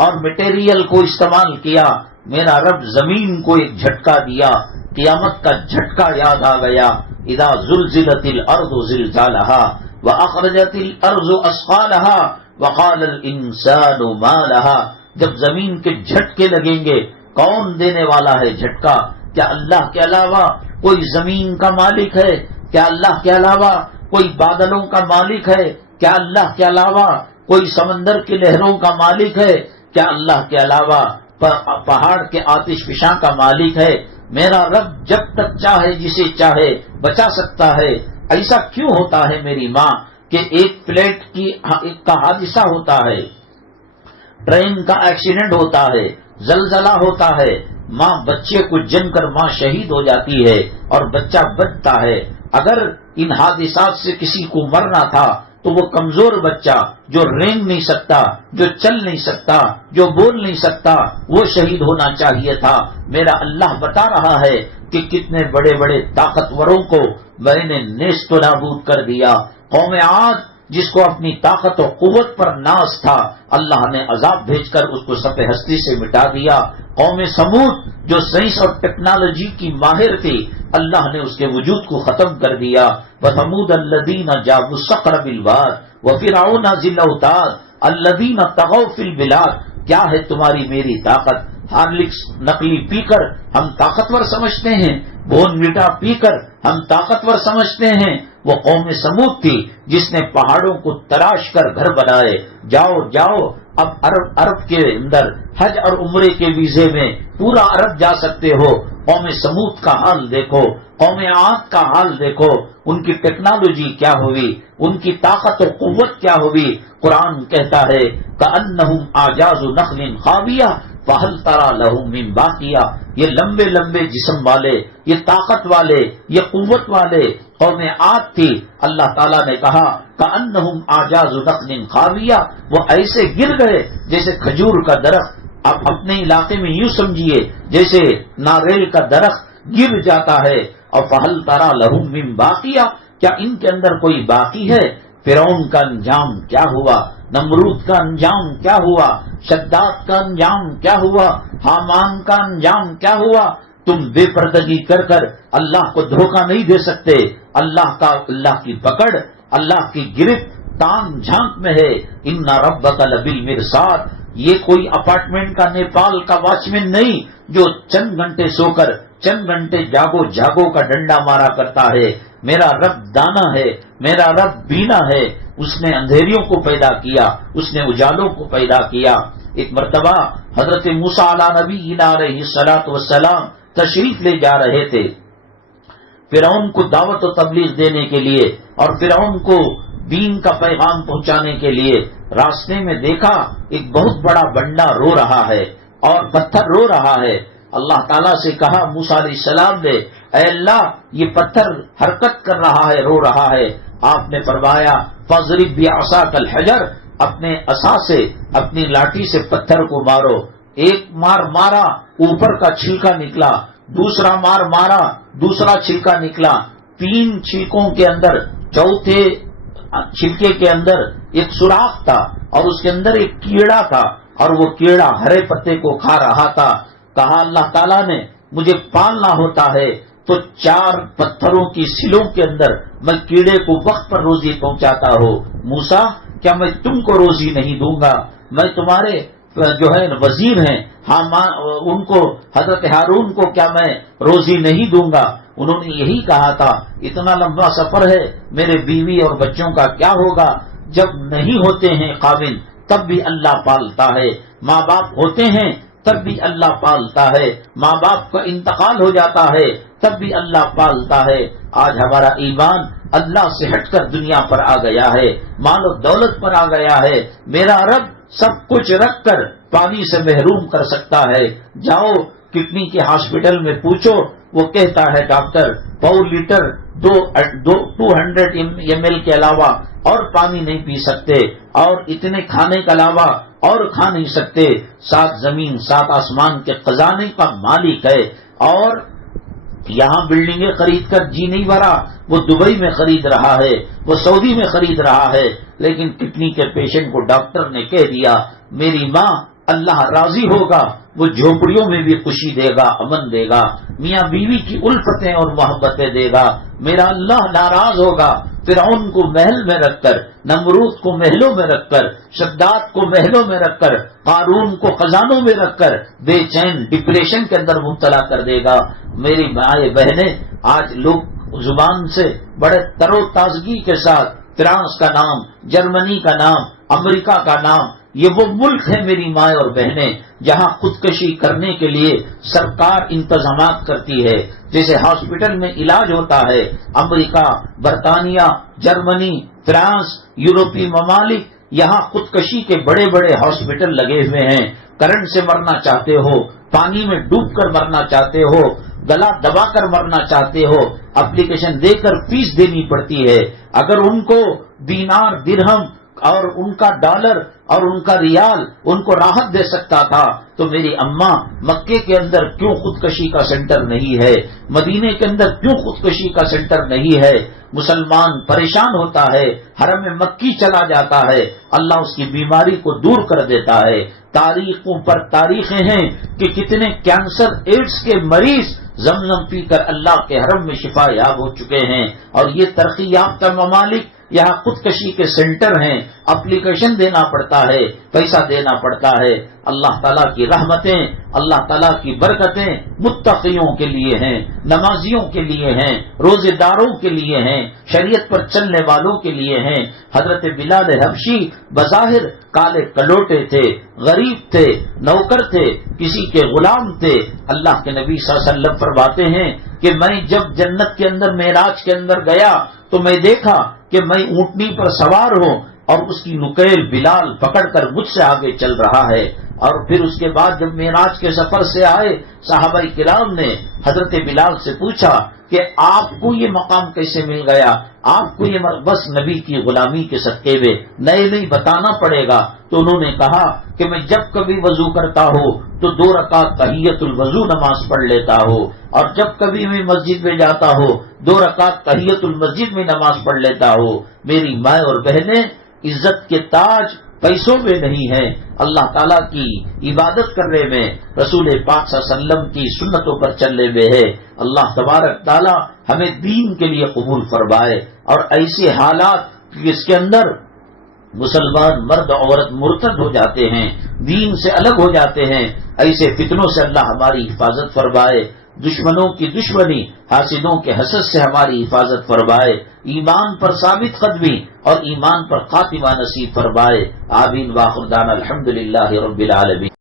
اور مٹیریل کو استعمال کیا۔ میرا رب زمین کو ایک جھٹکا دیا، قیامت کا جھٹکا یاد آ گیا۔ اذا زلزلت الارض زلزالها واخرجت الارض اثقالها وقال الانسان ما لها، جب زمین کے جھٹکے لگیں گے کون دینے والا ہے جھٹکا؟ کیا اللہ کے علاوہ کوئی زمین کا مالک ہے؟ کیا اللہ کے علاوہ کوئی بادلوں کا مالک ہے؟ کیا اللہ کے علاوہ کوئی سمندر کی لہروں کا مالک ہے؟ کیا اللہ کے علاوہ پہاڑ کے آتش فشاں کا مالک ہے؟ میرا رب جب تک چاہے جسے چاہے بچا سکتا ہے۔ ایسا کیوں ہوتا ہے میری ماں کہ ایک پلیٹ کا حادثہ ہوتا ہے، ٹرین کا ایکسیڈنٹ ہوتا ہے، زلزلہ ہوتا ہے، ماں بچے کو جن کر ماں شہید ہو جاتی ہے اور بچہ بچتا ہے۔ اگر ان حادثات سے کسی کو مرنا تھا تو وہ کمزور بچہ جو رینگ نہیں سکتا، جو چل نہیں سکتا، جو بول نہیں سکتا، وہ شہید ہونا چاہیے تھا۔ میرا اللہ بتا رہا ہے کہ کتنے بڑے بڑے طاقتوروں کو میں نے نیست و نابود کر دیا۔ قوم عاد جس کو اپنی طاقت و قوت پر ناز تھا، اللہ نے عذاب بھیج کر اس کو صف ہستی سے مٹا دیا۔ قوم سمود جو سائنس اور ٹیکنالوجی کی ماہر تھی، اللہ نے اس کے وجود کو ختم کر دیا۔ وَثَمُودَ الَّذِينَ جَابُوا الصَّخْرَ بِالْوَادِ وَفِرْعَوْنَ ذِي الْأَوْتَادِ الَّذِينَ طَغَوْا فِي الْبِلَادِ، کیا ہے تمہاری میری طاقت؟ ہارلکس نقلی پی کر ہم طاقتور سمجھتے ہیں، بون ویٹا پی کر ہم طاقتور سمجھتے ہیں، وہ قوم سمود تھی جس نے پہاڑوں کو تراش کر گھر بنائے. جاؤ جاؤ اب عرب کے اندر حج اور عمرے کے ویزے میں پورا عرب جا سکتے ہو. قوم سمود کا حال دیکھو, قوم عاد کا حال دیکھو, ان کی ٹیکنالوجی کیا ہوئی, ان کی طاقت و قوت کیا ہوئی. قرآن کہتا ہے کأنہم اعجاز نخل خاویہ فہل تری لہم من باقیہ. یہ لمبے لمبے جسم والے, یہ طاقت والے, یہ قوت والے قوم عاد تھی. اللہ تعالیٰ نے کہا کأنہم اعجاز نخل خاویہ, وہ ایسے گر گئے جیسے کھجور کا درخت. آپ اپنے علاقے میں یوں سمجھیے جیسے ناریل کا درخت گر جاتا ہے. اور فہل تری لہم من باقیہ, کیا ان کے اندر کوئی باقی ہے؟ فرعون کا انجام کیا ہوا, نمرود کا انجام کیا ہوا, شداد کا انجام کیا ہوا, حامان کا انجام کیا ہوا. تم بے پردگی کر کر اللہ کو دھوکہ نہیں دے سکتے. اللہ کی پکڑ, اللہ کی گرفت تان جھانک میں ہے. ان ربک لبالمرصاد, یہ کوئی اپارٹمنٹ کا نیپال کا واچ مین نہیں جو چند گھنٹے سو کر چند گھنٹے جاگو جاگو کا ڈنڈا مارا کرتا ہے. میرا رب دانا ہے, میرا رب بینا ہے. اس نے اندھیریوں کو پیدا کیا, اس نے اجالوں کو پیدا کیا. ایک مرتبہ حضرت موسیٰ علیہ نبی علیہ الصلوۃ والسلام تشریف لے جا رہے تھے فرعون کو دعوت و تبلیغ دینے کے لیے اور فرعون کو دین کا پیغام پہنچانے کے لیے. راستے میں دیکھا ایک بہت بڑا بنڈا رو رہا ہے اور پتھر رو رہا ہے. اللہ تعالیٰ سے کہا موسیٰ علیہ السلام نے, اے اللہ یہ پتھر حرکت کر رہا ہے, رو رہا ہے. آپ نے فرمایا فاضرب بعصاک الحجر, اپنے عصا سے اپنی لاٹھی سے پتھر کو مارو. ایک مار مارا, اوپر کا چھلکا نکلا, دوسرا مار مارا, دوسرا چھلکا نکلا. 3 چھلکوں کے اندر چوتھے چھلکے کے اندر ایک سوراخ تھا اور اس کے اندر ایک کیڑا تھا اور وہ کیڑا ہرے پتے کو کھا رہا تھا. کہا اللہ تعالیٰ نے مجھے پالنا ہوتا ہے تو 4 پتھروں کی سلوں کے اندر میں کیڑے کو وقت پر روزی پہنچاتا ہوں. موسیٰ کیا میں تم کو روزی نہیں دوں گا؟ میں تمہارے جو ہے وزیر ہیں ان کو, حضرت ہارون کو کیا میں روزی نہیں دوں گا؟ انہوں نے یہی کہا تھا اتنا لمبا سفر ہے, میرے بیوی اور بچوں کا کیا ہوگا؟ جب نہیں ہوتے ہیں قابل تب بھی اللہ پالتا ہے, ماں باپ ہوتے ہیں تب بھی اللہ پالتا ہے, ماں باپ کا انتقال ہو جاتا ہے تب بھی اللہ پالتا ہے. آج ہمارا ایمان اللہ سے ہٹ کر دنیا پر آ گیا ہے, مال و دولت پر آ گیا ہے. میرا رب سب کچھ رکھ کر پانی سے محروم کر سکتا ہے. جاؤ کڈنی کے ہاسپٹل میں پوچھو, وہ کہتا ہے ڈاکٹر 1.25 لیٹر 200 ml کے علاوہ اور پانی نہیں پی سکتے, اور اتنے کھانے کے علاوہ اور کھا نہیں سکتے. 7 زمین 7 آسمان کے خزانے کا مالک ہے, اور یہاں بلڈنگیں خرید کر جی نہیں بھرا. وہ دبئی میں خرید رہا ہے, وہ سعودی میں خرید رہا ہے, لیکن کڈنی کے پیشنٹ کو ڈاکٹر نے کہہ دیا میری ماں اللہ راضی ہوگا, وہ جھونپڑیوں میں بھی خوشی دے گا, امن دے گا, میاں بیوی کی الفتیں اور محبتیں دے گا. میرا اللہ ناراض ہوگا. فرعون کو محل میں رکھ کر, نمرود کو محلوں میں رکھ کر, شداد کو محلوں میں رکھ کر, قارون کو خزانوں میں رکھ کر بے چین ڈپریشن کے اندر مبتلا کر دے گا. میری مائیں بہنیں, آج لوگ زبان سے بڑے تر و تازگی کے ساتھ فرانس کا نام, جرمنی کا نام, امریکہ کا نام, یہ وہ ملک ہے میری مائیں اور بہنیں جہاں خودکشی کرنے کے لیے سرکار انتظامات کرتی ہے. جیسے ہاسپٹل میں علاج ہوتا ہے, امریکہ, برطانیہ, جرمنی, فرانس, یورپی ممالک, یہاں خودکشی کے بڑے بڑے ہاسپٹل لگے ہوئے ہیں. کرنٹ سے مرنا چاہتے ہو, پانی میں ڈوب کر مرنا چاہتے ہو, گلا دبا کر مرنا چاہتے ہو, اپلیکیشن دے کر فیس دینی پڑتی ہے. اگر ان کو دینار, درہم اور ان کا ڈالر اور ان کا ریال ان کو راحت دے سکتا تھا تو میری اماں مکے کے اندر کیوں خودکشی کا سینٹر نہیں ہے؟ مدینے کے اندر کیوں خودکشی کا سینٹر نہیں ہے؟ مسلمان پریشان ہوتا ہے, حرم مکی چلا جاتا ہے, اللہ اس کی بیماری کو دور کر دیتا ہے. تاریخوں پر تاریخیں ہیں کہ کتنے کینسر, ایڈز کے مریض زمزم پی کر اللہ کے حرم میں شفا یاب ہو چکے ہیں. اور یہ ترقی یافتہ ممالک یہاں خودکشی کے سینٹر ہیں، اپلیکیشن دینا پڑتا ہے، پیسہ دینا پڑتا ہے۔ اللہ تعالیٰ کی رحمتیں، اللہ تعالیٰ کی برکتیں متقیوں کے لیے ہیں، نمازیوں کے لیے ہیں، روزے داروں کے لیے ہیں، شریعت پر چلنے والوں کے لیے ہیں۔ حضرت بلال حبشی بظاہر کالے کلوٹے تھے، غریب تھے، نوکر تھے، کسی کے غلام تھے۔ اللہ کے نبی صلی اللہ علیہ وسلم فرماتے ہیں کہ میں جب جنت کے اندر معراج کے اندر گیا تو میں دیکھا کہ میں اونٹنی پر سوار ہوں اور اس کی نکیل بلال پکڑ کر مجھ سے آگے چل رہا ہے۔ اور پھر اس کے بعد جب معراج کے سفر سے آئے، صحابہ کرام نے حضرت بلال سے پوچھا کہ آپ کو یہ مقام کیسے مل گیا؟ آپ کو یہ بس نبی کی غلامی کے صدقے میں، نہیں بتانا پڑے گا۔ تو انہوں نے کہا کہ میں جب کبھی وضو کرتا ہوں تو 2 رکعت تحیۃ الوضو نماز پڑھ لیتا ہوں، اور جب کبھی میں مسجد میں جاتا ہوں 2 رکعت تحیۃ المسجد میں نماز پڑھ لیتا ہوں۔ میری ماں اور بہنیں، عزت کے تاج پیسوں میں نہیں ہے، اللہ تعالیٰ کی عبادت کرنے میں، رسول پاک صلی اللہ علیہ وسلم کی سنتوں پر چلنے میں ہے۔ اللہ تبارک تعالیٰ ہمیں دین کے لیے قبول فرمائے، اور ایسے حالات جس کے اندر مسلمان مرد عورت مرتد ہو جاتے ہیں، دین سے الگ ہو جاتے ہیں، ایسے فتنوں سے اللہ ہماری حفاظت فرمائے، دشمنوں کی دشمنی، حاسدوں کے حسد سے ہماری حفاظت فرمائے، ایمان پر ثابت قدمی اور ایمان پر خاتمہ نصیب فرمائے۔ آمین۔ وآخر دعوانا الحمدللہ رب العالمین۔